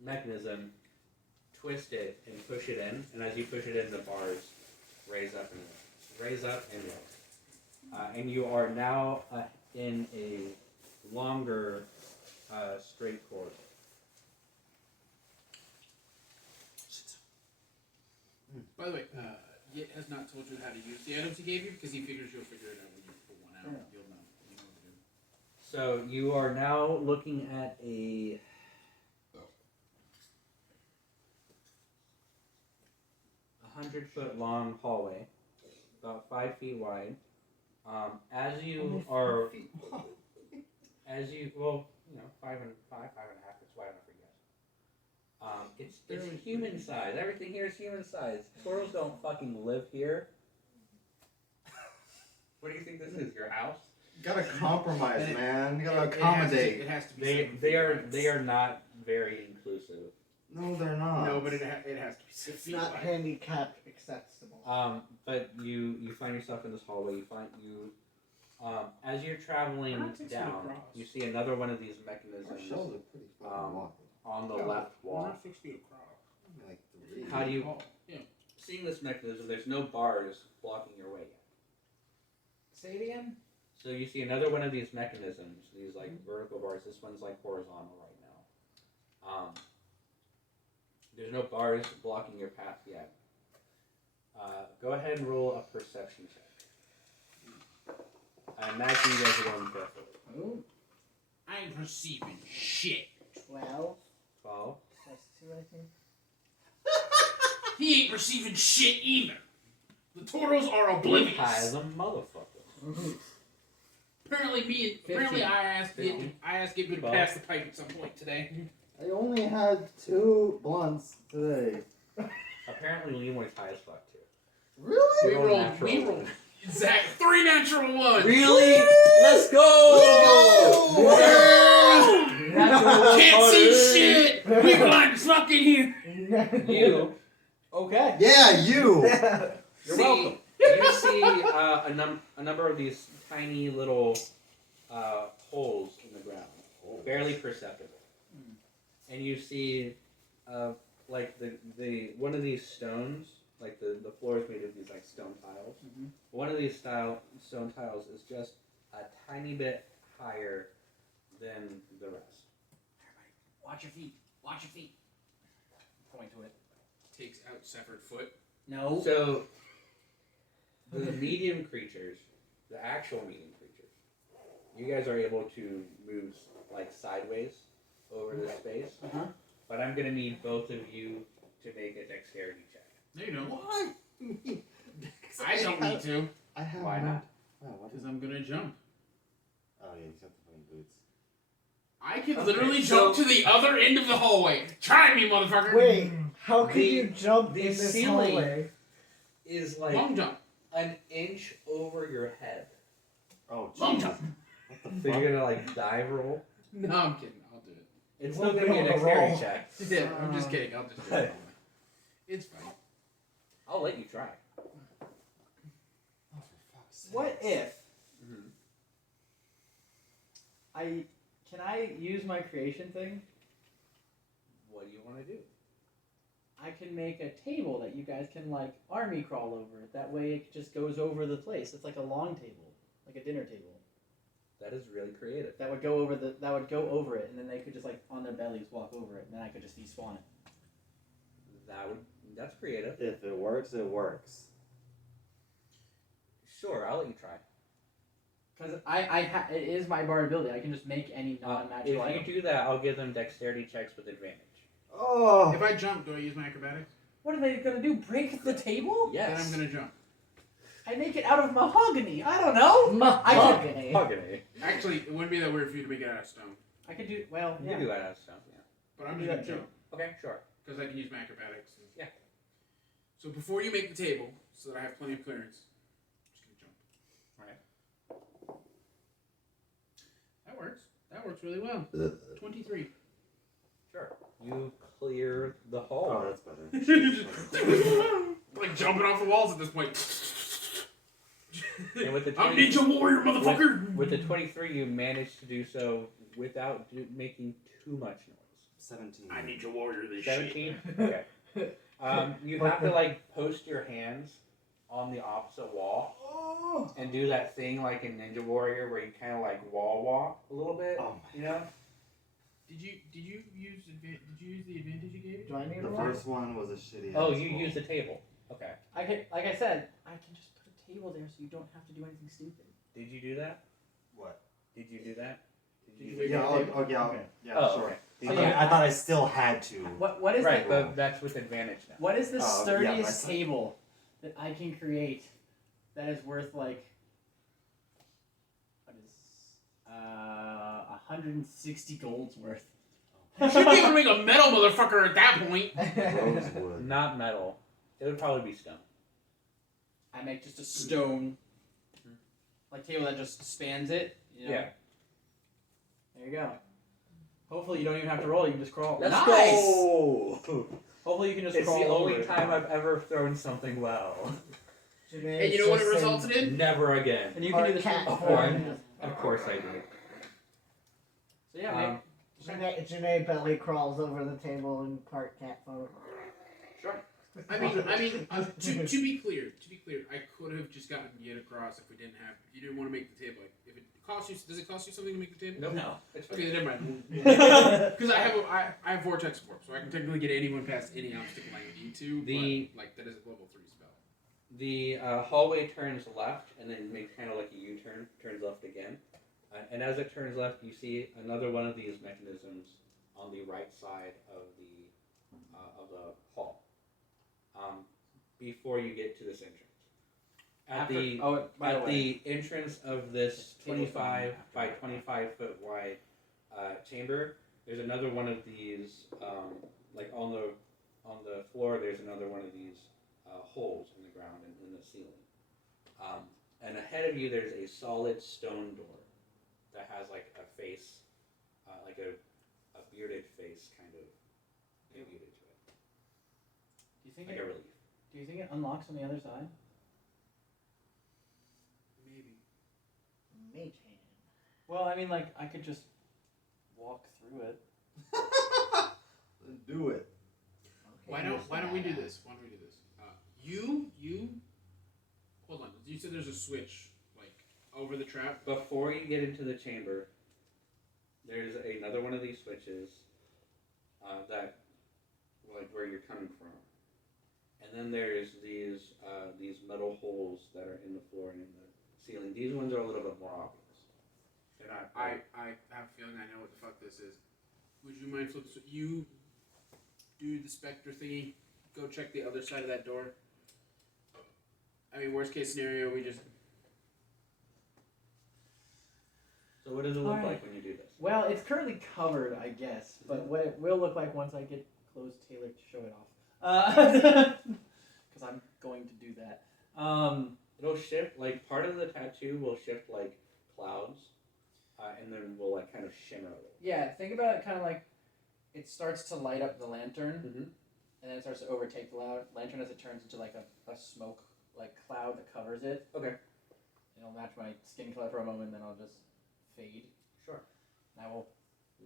mechanism, twist it, and push it in. And as you push it in, the bars raise up and and you are now in a longer straight corridor. By the way, Yit has not told you how to use the items he gave you because he figures you'll figure it out when you pull one out. Yeah. You'll know. You know what to do. So you are now looking at a 100-foot long hallway, about 5 feet wide. As you are, five and a half. It's wide enough for you guys. It's human size. Everything here is human size. Turtles don't fucking live here. What do you think this is? Your house? You gotta compromise, And it- man. You gotta It accommodate. has to be. They 7 they feet are wide. they are not very inclusive. No, they're not. No, but it has to be 6 It's feet not wide. handicap accessible. But you find yourself in this hallway. As you're traveling Around 6 feet down, across. you see another one of these Our mechanisms shells are pretty fucking wide. on the Yeah, left We're wall. not 6 feet across. Like 3. How do you Oh, yeah. seeing this mechanism? There's no bars blocking your way yet. Say it again. So you see another one of these mechanisms, these like vertical bars. This one's like horizontal right now. There's no bars blocking your path yet. Go ahead and roll a perception check. I imagine you guys are going carefully. Oh. I ain't perceiving shit. 12 12. plus 2, I think. He ain't perceiving shit either. The turtles are High oblivious. as a motherfucker. Apparently, I asked Git 15. to Twelve. pass the pipe at some point today. I only had 2 blunts today. Apparently, Lemoy's high as fuck too. Really? We Roll rolled. natural We one. rolled. Zach, 3 natural ones. Really? Let's go! Can't see shit. We blind as fuck in here. You Okay. Yeah, you! You're welcome. You see a number of these tiny little holes in the ground, barely perceptible, and you see like the one of these stones, like the floor is made of these like stone tiles. Mhm. One of these stone tiles is just a tiny bit higher than the rest. Watch your feet. Watch your feet. Point to it. takes out severed foot. No. So the medium creatures, the actual medium creatures, you guys are able to move like sideways over this space. Uh-huh. But I'm gonna need both of you to make a dexterity check. No, you don't. Why? I don't need to, I have Why one. not? Oh, what because is I'm gonna jump. Oh yeah, he's got the fucking boots. I can Okay, literally so- jump to the other end of the hallway. Try me, motherfucker. Wait, how can The- you jump the in this ceiling- hallway? Is like Long jump. an inch over your head. Oh, Long Jesus. jump. What the So fuck? you're gonna like dive roll. No, I'm kidding. I'll do it. It's You still won't gonna be a be able to dexterity roll. check. Yeah, I'm just kidding. I'll just do it. It's fine. I'll let you try. Oh, for fuck's sake. What if Mm-hmm. can I use my creation thing? What do you want to do? I can make a table that you guys can like army crawl over. That way it just goes over the place. It's like a long table, like a dinner table. That is really creative. That would go over it, and then they could just like on their bellies walk over it, and then I could just despawn it. That's creative. If it works, it works. Sure, I'll let you try. Because it is my bard ability. I can just make any non-magical item. If you do that, I'll give them dexterity checks with advantage. Oh. If I jump, do I use my acrobatics? What are they gonna do? Break the table? Then Yes. I'm gonna jump. I make it out of mahogany. I don't know. Mahogany. Mahogany. Actually, it wouldn't be that weird for you to make it out of stone. I could do well. You Yeah. can do that out of stuff, yeah. But I'm Do just that gonna too. jump. Okay, sure. Because I can use my acrobatics. And... Yeah. So before you make the table, so that I have plenty of clearance, I'm just gonna jump. Alright. That works. That works really well. 23. Sure. You clear the Oh, hall. that's better. Like jumping off the walls at this point. And with the I'm 20 Ninja Warrior, motherfucker! with the 23, you managed to do so without making too much noise. 17. I Ninja Warrior this shit. 17? Okay. You have to like post your hands on the opposite wall Oh. and do that thing like in Ninja Warrior where you kind of like wall walk a little bit. Oh You know? Did you use the advantage you gave? Do I need The a roll? first one was a shitty. Oh, ass you roll. use the table. Okay. I can, like I said, I can just put a table there so you don't have to do anything stupid. Did you do that? What? Did you do that? Did you do Yeah, that? yeah, yeah, Oh, sure. okay. So I, yeah. thought, I thought I still had to. What is Right, the but that's with advantage now. what is the Oh, yeah, sturdiest that's- table that I can create that is worth like what is 160 gold's worth? You should be able to make a metal motherfucker at that point. Rosewood. Not metal. It would probably be stone. I make just a stone like table that just spans it. You know? Yeah. There you go. Hopefully you don't even have to roll. You can just crawl. Let's nice. go! Hopefully you can just It's crawl the over only it. time I've ever thrown something well. And you know what it resulted in? Never again. And you can do the cat Of form. course I do. So yeah, make, Janae belly crawls over the table in part cat photo. Sure. I mean, to be clear, I could have just gotten Yet across if we didn't have. If you didn't want to make the table, like, if it costs you, does it cost you something to make the table? Nope. No. It's fine. Okay, then never mind. Because I have vortex warp, so I can technically get anyone past any obstacle I need to. But like that is a level 3 spell. The hallway turns left and then makes kind of like a U-turn, turns left again. And as it turns left, you see another one of these mechanisms on the right side of the hall. Before you get to this entrance. At the entrance of this 25 by 25 foot wide chamber, there's another one of these. Like on the floor, there's another one of these holes in the ground and in the ceiling. And ahead of you, there's a solid stone door that has like a face, like a bearded face, kind of imbued into it, do you think like it? a relief. Do you think it unlocks on the other side? Maybe. Mage hand. Well, I mean, like I could just walk through it. Do it. Why don't we do this? Why don't we do this? You. Hold on. You said there's a switch like over the trap. Before you get into the chamber, there's another one of these switches that, like, where you're coming from. And then there's these metal holes that are in the floor and in the ceiling. These ones are a little bit more obvious. They're not. I have a feeling I know what the fuck this is. Would you mind flipping? You do the specter thingy. Go check the other side of that door. I mean, worst case scenario, we just. So what does it look Alright. like when you do this? Well, it's currently covered, I guess, but what it will look like once I get clothes tailored to show it off. Because I'm going to do that. It'll shift, like, part of the tattoo will shift, like, clouds, and then will, like, kind of shimmer a little. Yeah, think about it kind of like it starts to light up the lantern, Mm-hmm. and then it starts to overtake the lantern as it turns into like a smoke like cloud that covers it. Okay. It'll match my skin color for a moment, then I'll just fade. Sure. And I will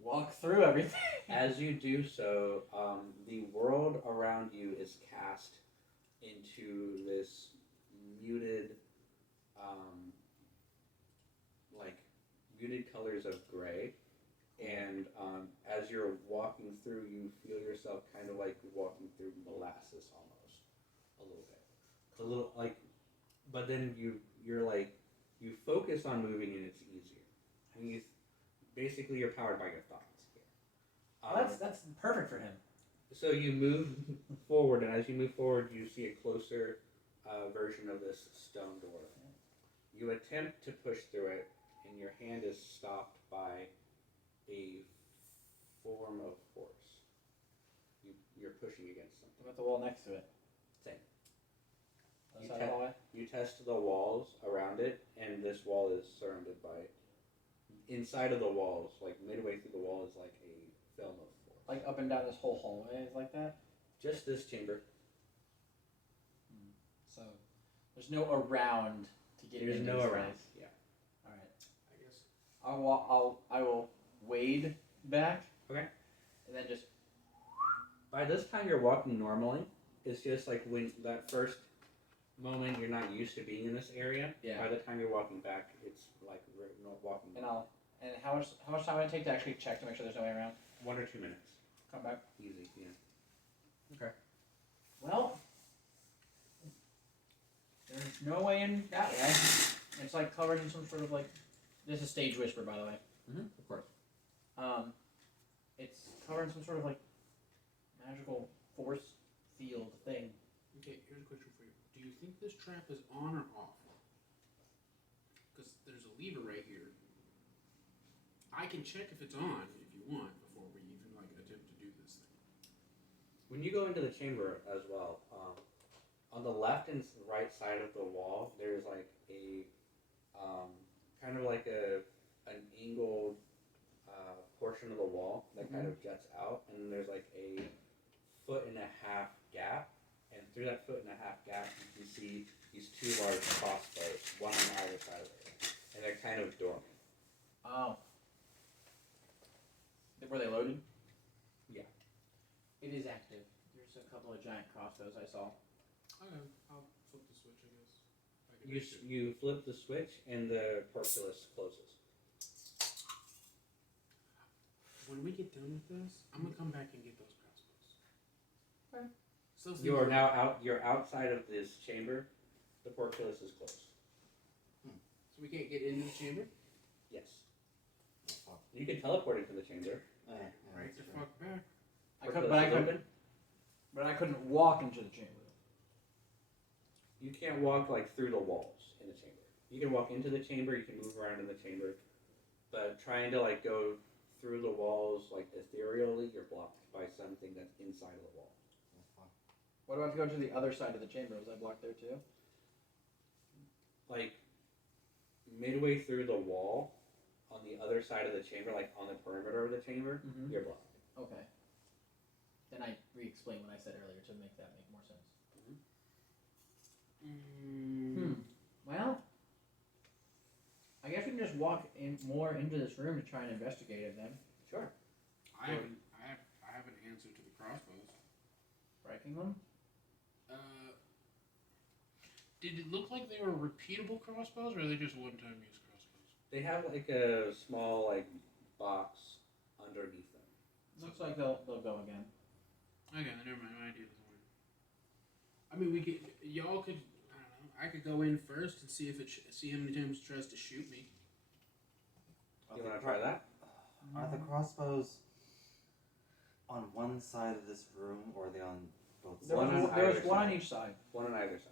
walk through everything. As you do so, the world around you is cast into this muted, muted colors of gray. And as you're walking through, you feel yourself kind of like walking through molasses almost, a little bit. It's a little like, but then you're like, you focus on moving and it's easier. And basically you're powered by your thoughts here. That's perfect for him. So you move forward, and as you move forward, you see a closer version of this stone door. You attempt to push through it, and your hand is stopped by a form of force. You're pushing against something. What about the wall next to it? Same. Other You side of the hallway? You test the walls around it, and this wall is surrounded by. Inside of the walls, like midway through the wall, is like a film of force. Like up and down this whole hallway is like that? Just this chamber. So there's no around to get There's into no this around. place. Yeah. All right. I guess. I will wade back. Okay. And then just By this time, you're walking normally. It's just like when that first moment you're not used to being in this area. Yeah. By the time you're walking back, it's like we're not walking. and how much time would it take to actually check to make sure there's no way around? 1 or 2 minutes. Come back. Easy. Yeah. Well, there's no way in that way. It's like covered in some sort of like. This is stage whisper, by the way. Of course. It's covered in some sort of like magical force field thing. Okay, here's a question for you. Do you think this trap is on or off? Because there's a lever right here. I can check if it's on if you want before we even like attempt to do this thing. When you go into the chamber as well, on the left and right side of the wall, there's like a kind of like an angled portion of the wall that kind of juts out, and there's like a 1.5 foot gap, and through that 1.5 foot gap, you can see these 2 large crossbows, one on either side of it, and they're kind of dormant. Oh. Were they loaded? Yeah. It is active. There's a couple of giant crossbows I saw. Okay, I'll flip the switch, I guess. If I can make it. You flip the switch, and the portcullis closes. When we get done with this, I'm gonna come back and get those crossbows. Okay. So You are now out. You're outside of this chamber. The portcullis is closed. So we can't get into the chamber? Yes. Oh, fuck. You can teleport into the chamber. Yeah, Right that's the true. fuck back. But I couldn't walk into the chamber. You can't walk like through the walls in the chamber. You can walk into the chamber. You can move around in the chamber, but trying to like go through the walls like ethereally, you're blocked by something that's inside of the wall. Oh, fuck. What about to go to the other side of the chamber? Was I blocked there too? Like midway through the wall, on the other side of the chamber, like on the perimeter of the chamber, you're blocked. Okay. Then I re-explained what I said earlier to make that make more sense. Well, I guess we can just walk in more into this room to try and investigate it then. Sure. I have an answer to the crossbows. Breaking them? Did it look like they were repeatable crossbows, or are they just one-time use crossbows? They have like a small like box underneath them. Looks like they'll go again. Okay, then never mind. My idea doesn't work. I mean, we could. Y'all could. I don't know. I could go in first and see if see how many times it tries to shoot me. You want to try that? Are the crossbows on one side of this room, or are they on both sides? There's one on each side. One on either side.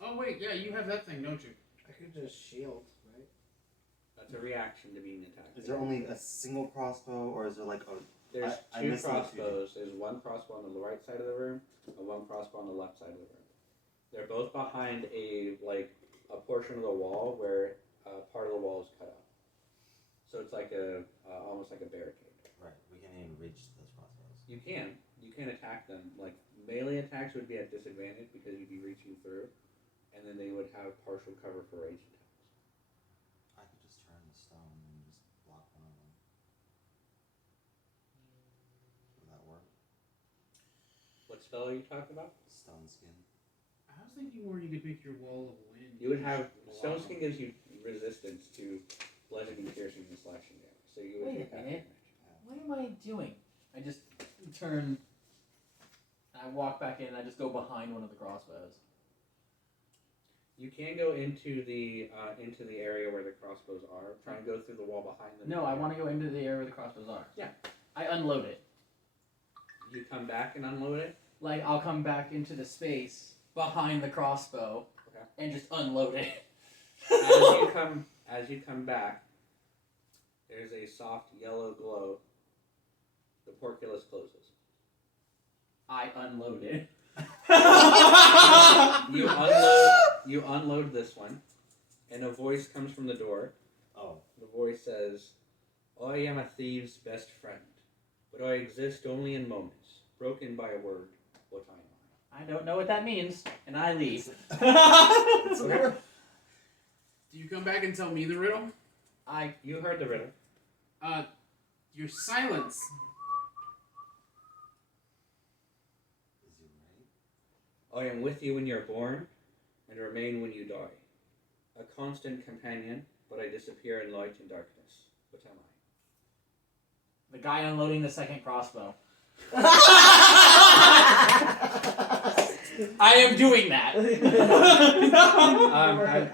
Oh wait, yeah, you have that thing, don't you? I could just shield, right? That's a reaction to being attacked. Is there only a single crossbow, or is there like a? There's I two missed the crossbows. There's one crossbow on the right side of the room and one crossbow on the left side of the room. They're both behind a portion of the wall where part of the wall is cut out. So it's like almost like a barricade. Right, we can't even reach those crossbows. You can attack them. Like melee attacks would be at disadvantage because you'd be reaching through, and then they would have partial cover for ranged attacks. I could just turn the stone and just block one of them. Would that work? What spell are you talking about? Stone skin. I was thinking more you could make your wall of wind. You would have stone skin gives you resistance to bludgeoning, piercing, and slashing damage. So you would Wait a take half minute. damage. What am I doing? I just turn. I walk back in and I just go behind one of the crossbows. You can go into the area where the crossbows are. Try and go through the wall behind them. No, I want to go into the area where the crossbows are. Yeah. I unload it. You come back and unload it. Like, I'll come back into the space behind the crossbow and just unload it. As you come back, there's a soft yellow glow. The porculus closes. I unload it. You unload this one, and a voice comes from the door. Oh. The voice says, "I am a thief's best friend, but I exist only in moments, broken by a word. What am I?" I don't know what that means, and I leave. Okay. Do you come back and tell me the riddle? You heard the riddle. Your silence. Is he right? I am with you when you're born, and remain when you die. A constant companion, but I disappear in light and darkness. What am I? The guy unloading the second crossbow. I am doing that.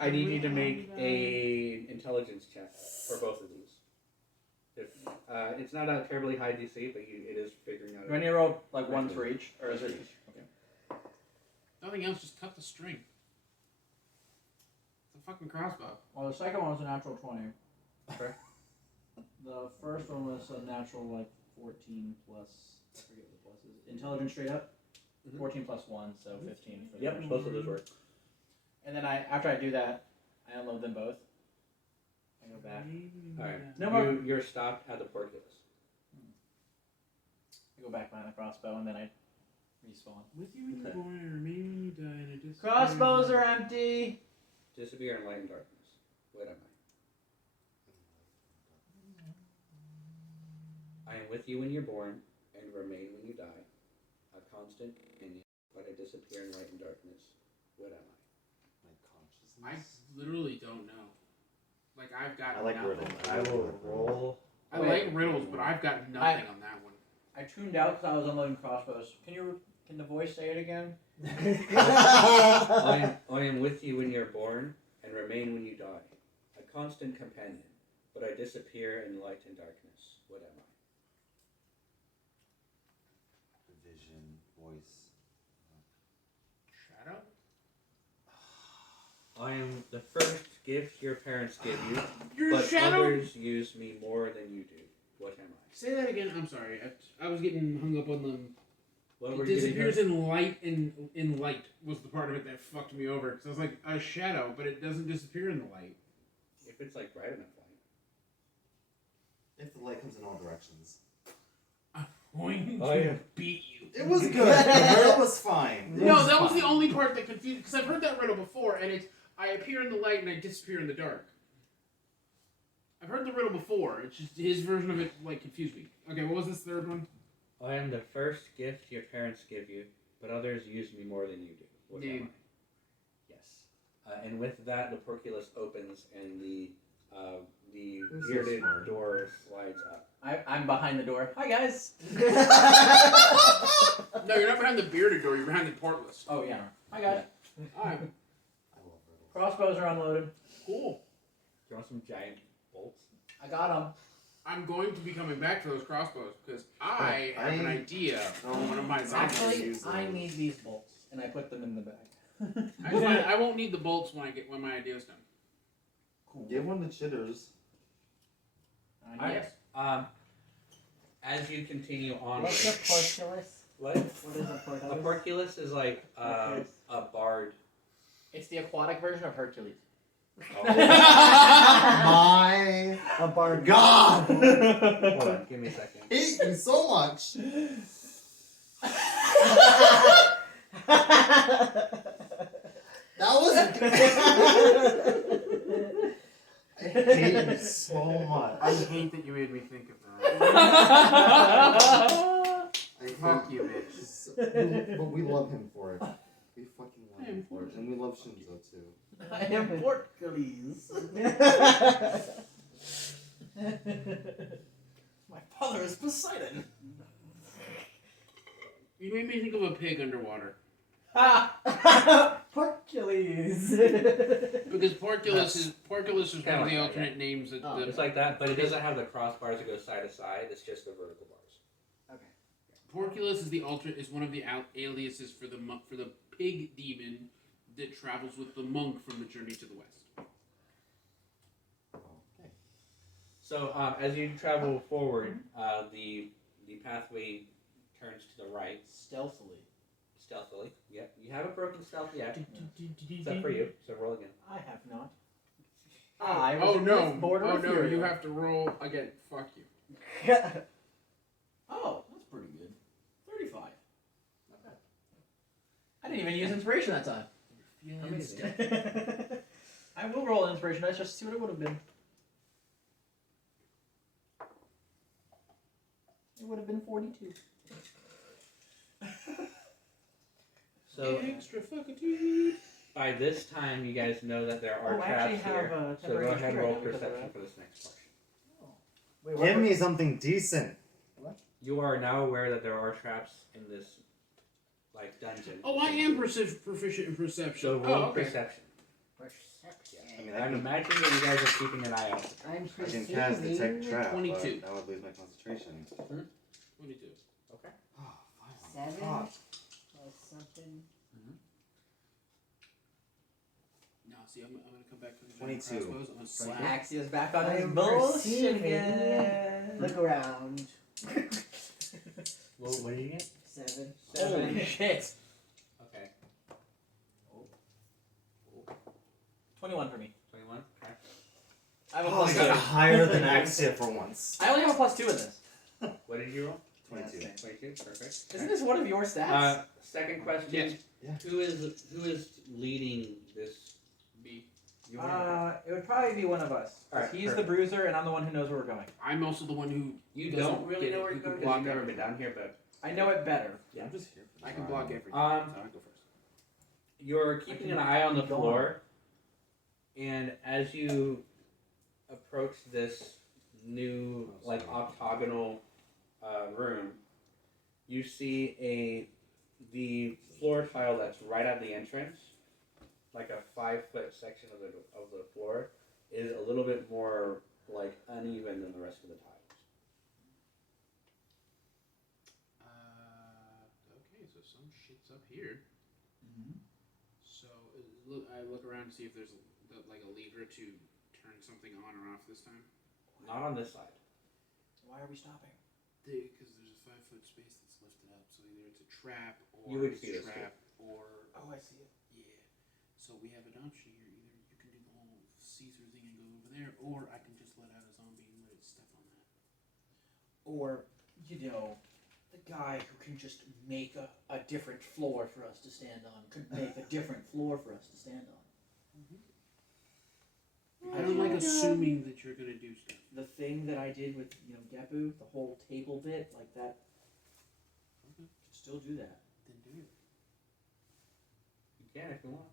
I need you to make a intelligence check for both of these. It's not a terribly high DC, but it is figuring out. Do I need to roll like one for each, or is it each? Okay. Nothing else, just cut the string. It's a fucking crossbow. Well, the second one was a natural 20. Okay. The first one was a natural 14 plus. I forget what the plus is. Intelligence straight up. 14 plus 1, so 15 for the Yep, first both one. of those work. And then after I do that, I unload them both. I go back. Alright. No more. You're stopped at the porculus. I go back behind the crossbow, and then I respawn. With you when you're born and remain when you die, and I disappear. Crossbows are empty. Disappear in light and darkness. What am I? I am with you when you're born, and remain when you die. A constant companion, but I disappear in light and darkness. What am I? My I consciousness. literally don't know. Like, I've got I like nothing. riddles. I will roll. I like riddles, but I've got nothing on that one. I tuned out because I was unloading crossbows. Can the voice say it again? I am with you when you're born, and remain when you die. A constant companion, but I disappear in light and darkness. What am I? Vision, voice. Shadow? I am the first gift your parents give you, You're a but shadow? others use me more than you do. What am I? Say that again. I'm sorry. I was getting hung up on them. What were It you getting disappears at? in light, and in light was the part of it that fucked me over. Because I was like, a shadow, but it doesn't disappear in the light. If it's like bright enough light. If the light comes in all directions. I'm going Oh, to yeah. beat you. It was good. The riddle was fine. No, that was the only part that confused. Because I've heard that riddle before, and it's I appear in the light and I disappear in the dark. I've heard the riddle before. It's just his version of it confused me. Okay, what was this third one? I am the first gift your parents give you, but others use me more than you do. What am Name. I? Yes. And with that, the porculus opens, and the the Who's bearded so smart? door slides up. I'm behind the door. Hi guys. No, you're not behind the bearded door. You're behind the portless. Oh yeah. Hi guys. Hi. I love riddles. Crossbows are unloaded. Cool. Do you want some giant bolts? I got them. I'm going to be coming back to those crossbows because I Oh, have an idea on one of my zombies. Actually, use I those. need these bolts, and I put them in the bag. I won't need the bolts when my idea's done. Cool. Give one to Chitters. Yes. As you continue onward, What's a porculus? what? What is a porculus? A porculus is like a bard. It's the aquatic version of Hercules. My A bargain. God! Hold on, give me a second. Hate you so much. That was. I hate you so much. I hate that you made me think of that. I Fuck hate you, bitch. But we love him for it. We fucking love him for it, and we love Shinzo too. I am Hercules. My father is Poseidon. You made me think of a pig underwater. Porculus. Because Porculus is one Kinda of the like that, alternate names that Oh, the It's like that, but it doesn't have the crossbars that go side to side. It's just the vertical bars. Porculus is one of the aliases for the pig demon that travels with the monk from the Journey to the West. Okay. So as you travel forward, the pathway turns to the right, Stealthily. stealthily. Yep, you haven't broken stealth yet, except for you. So roll again. I have not. I was Oh in no! this border Oh of no! Fury. You have to roll again. Fuck you. Oh, that's pretty good. 35. Not bad. I didn't even use inspiration that time. Amazing. I will roll an inspiration dice just to see what it would have been. It would have been 42. So Extra fuckity. by this time, you guys know that there are I actually traps have here. a So go temporary ahead and HP roll right now because of perception that. for this next portion. Wait, Give me something decent. You are now aware that there are traps in this like dungeon. Oh, I am proficient in perception. So roll Oh, okay. perception. I mean, I'm imagining that you guys are keeping an eye out. I'm I can cast detect trap, 22. but that would lose my concentration. 22. Okay. Oh, finally. 7 Fuck. plus something. No, see, I'm gonna come back from the 22. crossbows. I'm gonna slap. Axia's back on I his am bullshit perceiving again. Look around. What did you get? 7. Holy shit. Okay. 21 for me. 21. Okay. I have a Oh, I plus got 2. higher than Axia for once. I only have a plus 2 in this. What did you roll? 22. 22. Perfect. Isn't this one of your stats? Second question. Yes. Yeah. Who is leading this? Me. You are. It would probably be one of us. Alright, He's perfect. the bruiser, and I'm the one who knows where we're going. I'm also the one who You doesn't don't really get know it. where Who you're can going because block you've never been everything. down here, but I know it better. I'm just here for the I can ride. block everything. Um, so I go first. you're keeping an eye on the Keep going. floor, and as you approach this new like octagonal room, you see the floor tile that's right at the entrance, like a 5-foot section of the floor, is a little bit more like uneven than the rest of the tiles. Okay, so some shit's up here. So I look around to see if there's like a lever to turn something on or off this time. Not on this side. Why are we stopping? Because there's a 5-foot space that's lifted up, so either it's a trap or You would it's see a this trap or Oh, I see it. yeah. So we have an option here. Either you can do the whole Caesar thing and go over there, or I can just let out a zombie and let it step on that. Or, you know, the guy who can just make a different floor for us to stand on could make a different floor for us to stand on. I don't like assuming that you're gonna do stuff. The thing that I did with, Gepu, the whole table bit, like that, Okay. could still do that. Then do it. You can if you want.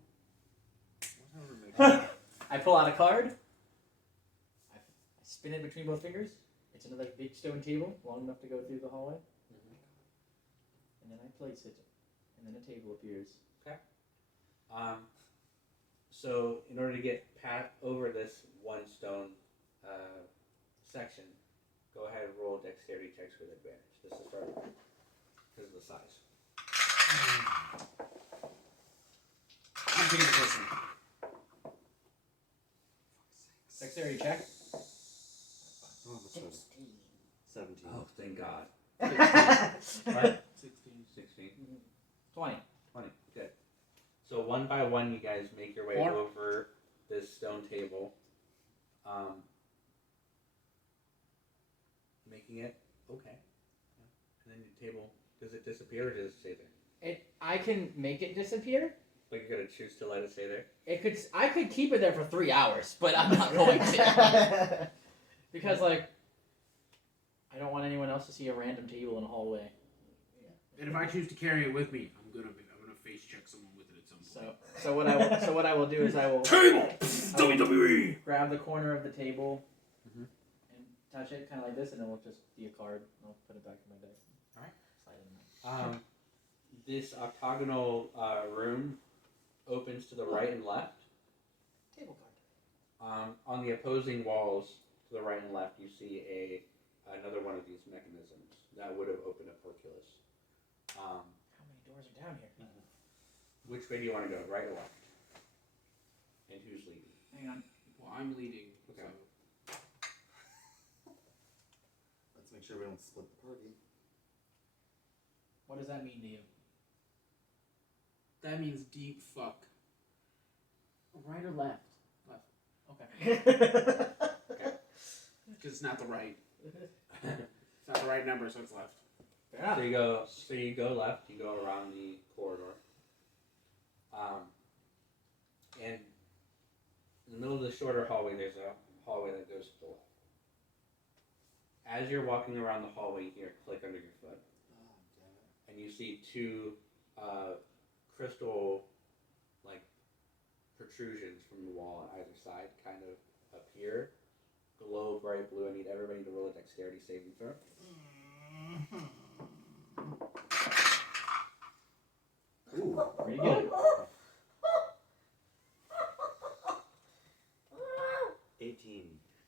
Whatever makes I pull out a card. spin it between both fingers. It's another big stone table, long enough to go through the hallway. And then I place it, and then a table appears. So in order to get over this one stone section, go ahead and roll dexterity checks with advantage. This is for because of the size. I'm taking the first one. Dexterity check. Oh, what's that? 17. Oh, thank God. 16. 16. 20. 20. Good. So one by one, you guys make your way over this stone table. Making it okay. Yeah. And then your table, does it disappear or does it stay there? I can make it disappear. But you're gonna choose to let it stay there? I could keep it there for 3 hours, but I'm not going to. Because like I don't want anyone else to see a random table in a hallway. And if I choose to carry it with me, I'm gonna face check someone with it at some point. So what I will do is I will Table! I will WWE! grab the corner of the table Mhm. and touch it kind of like this, and then we'll just be a card. And I'll put it back in my bag. All right. Slide it in there. This octagonal room opens to the right and left. Table card. On the opposing walls to the right and left, you see another one of these mechanisms that would have opened up Hercules. How many doors are down here? Which way do you want to go, right or left? And who's leading? Hang on. Well, I'm leading. Okay. So. Let's make sure we don't split the party. What does that mean to you? That means deep fuck. Right or left? Left. Okay. Because it's not the right. It's not the right number, so it's left. Fair enough. So you go left. You go around the corridor. And in the middle of the shorter hallway, there's a hallway that goes to the left. As you're walking around the hallway, you hear a click under your foot, Oh, damn it. and you see two crystal like protrusions from the wall on either side kind of appear, glow bright blue. I need everybody to roll a dexterity saving throw. Ooh, pretty good. 18.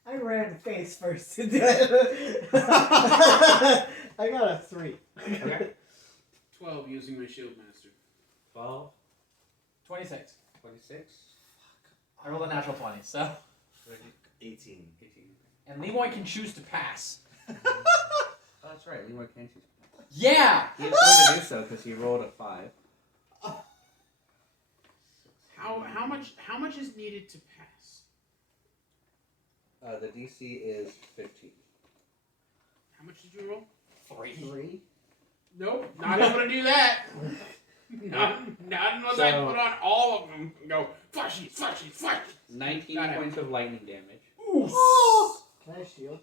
I ran face first to do it. I got a 3. Okay. 12 using my shield master. 12, 26. 26, I rolled a natural 20, so. 18. 18. And Leroy can choose to pass. Oh, that's right. Leroy can choose. Yeah! He is going to do so because he rolled a 5. How much is needed to pass? The DC is 15. How much did you roll? 3. Nope, not able to do that. Not unless I So- put on all of them and go flashy. 19 Got it. points of lightning damage. Can I shield?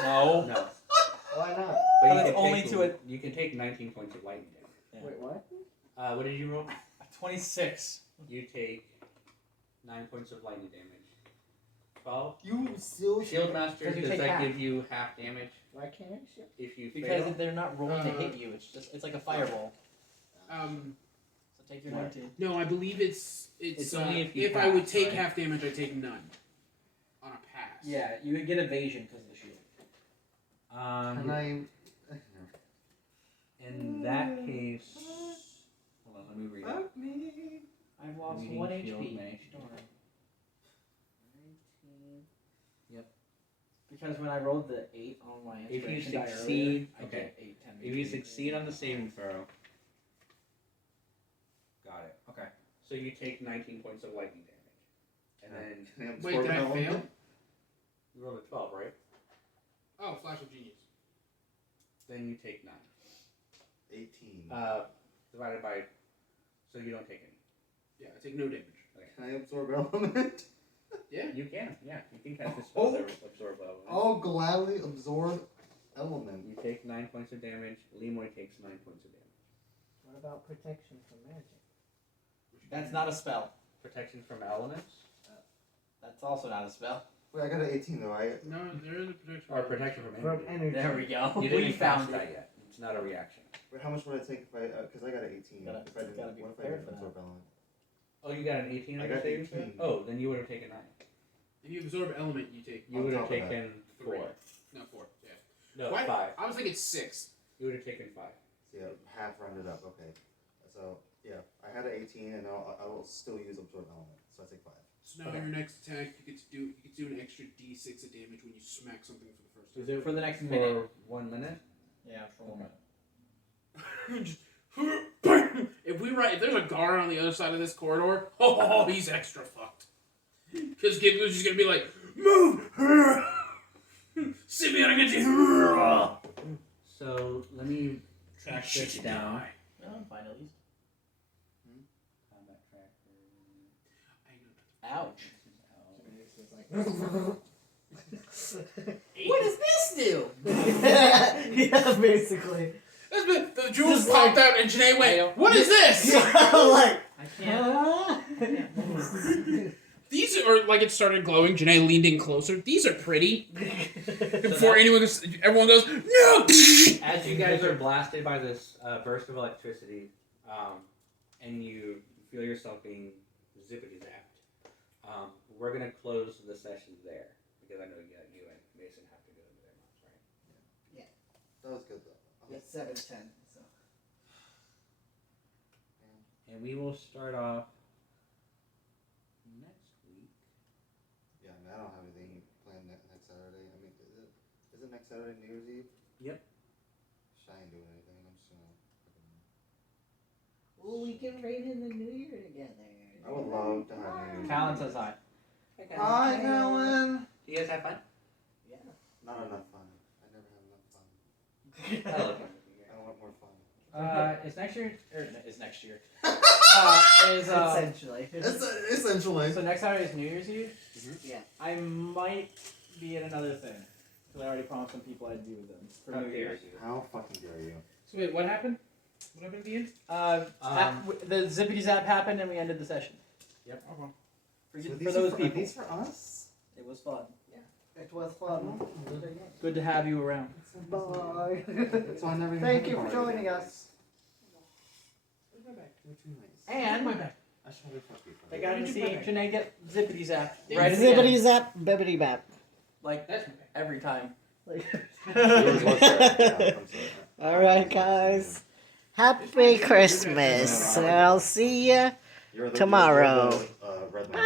No. No. Why not? But But you it's can only take, to it. You can take 19 points of lightning damage. Wait, what? What did you roll? 26. You take 9 points of lightning damage. 12. You still Shield Master, Because you does take that half. give you half damage Why can't I shield? if you Because fail? they're not rolling to hit you. It's like a fireball. So take your What? 19. No, I believe it's only if you I would pass, take right? half damage, I take none on a pass. Yeah, you would get evasion because of the shield. Can I... In that case, hold on, let me read it. Fuck me. I've lost Reading 1 shield HP. may- Darn. 19. Yep. Because when I rolled the 8 on my If you inspiration die earlier, succeed- I okay. get 8, 10 If you HP. succeed on the saving throw, got it. Okay. So you take 19 points of lightning damage, and then Can I Wait, absorb did I that one? fail? you rolled a 12, right? Oh, flash of genius. Then you take 9. 18. Divided by, so you don't take any. Yeah, I take no damage. Can I absorb element? Yeah. You can, yeah. You can cast a spell that absorb level. I'll gladly absorb element. You take 9 points of damage. Lemoy takes 9 points of damage. What about protection from magic? That's not a spell. Protection from elements. That's also not a spell. Wait, I got an 18 though. No, there is a protection. Or protection from From energy. energy. There we go. You We didn't found cast that it. yet. It's not a reaction. Wait, how much would I take if I? Because I got an 18. Gotta- if I didn't, gotta be what if I prepared didn't for that. absorb element? Oh, you got an 18 I on your got saving 18. throw? Oh, then you would have taken 9. If you absorb element, you take. You On would have top of that. taken 4. No, 4. Yeah. No, Why- 5. I was thinking 6. You would have taken 5. So yeah, half rounded up. Okay. So yeah, I had an 18, and I will still use absorb element. So I take 5. So now Okay. your next attack, you get to do an extra D6 of damage when you smack something for the first time. Is it For the next for minute. 1 minute? Yeah, for 1 minute. Just- if there's a guard on the other side of this corridor, oh, he's extra fucked. Because Gibbo's just gonna be like, move! Simeon, I get you! So let me track this down. No, I'm fine at least. Combat tracker. Ouch. What does this do? Yeah, basically. The jewels Just popped like- out and Janae went, what is this? Like, I can't. These are, like, it started glowing. Janae leaned in closer. These are pretty. Before everyone goes, no! As you guys are blasted by this burst of electricity, and you feel yourself being zippity zapped, we're gonna close the session there because I know you and Mason have to go to their moms, right? That was good though. it's 7:10. So. And we will start off next week. Yeah, I mean, I don't have anything planned next Saturday. I mean, is it next Saturday, New Year's Eve? Yep. I ain't doing anything. I'm just gonna. Well, we can raid in the new year together. I would love to have New Year's. Callan says hi. Hi, Callan. Do you guys have fun? Yeah. Not enough fun. I never have enough fun. I love you. I want more fun. Is next year or is next year? Essentially. Essentially. So next Saturday is New Year's Eve. Yeah. I might be at another thing because I already promised some people I'd be with them for How New dare Year's. you. How fucking dare you? So wait, what happened? What happened at the end? The zippity zap happened and we ended the session. Okay. For those Are people, these for us? it was fun. It was fun. Good to have you around. Bye. So I never even Thank had you a for party. joining us. Where's my bag? You're too nice. And I should have fucked you for I that. got to Did you see put it? Janae get zippity zap right at the Zippity end. zap, bibbity bap. Like That's my bad. every time. Yours was there. Yeah, I'm sorry. All right, guys. Happy Christmas. I'll see ya You're the tomorrow. Red Lamp.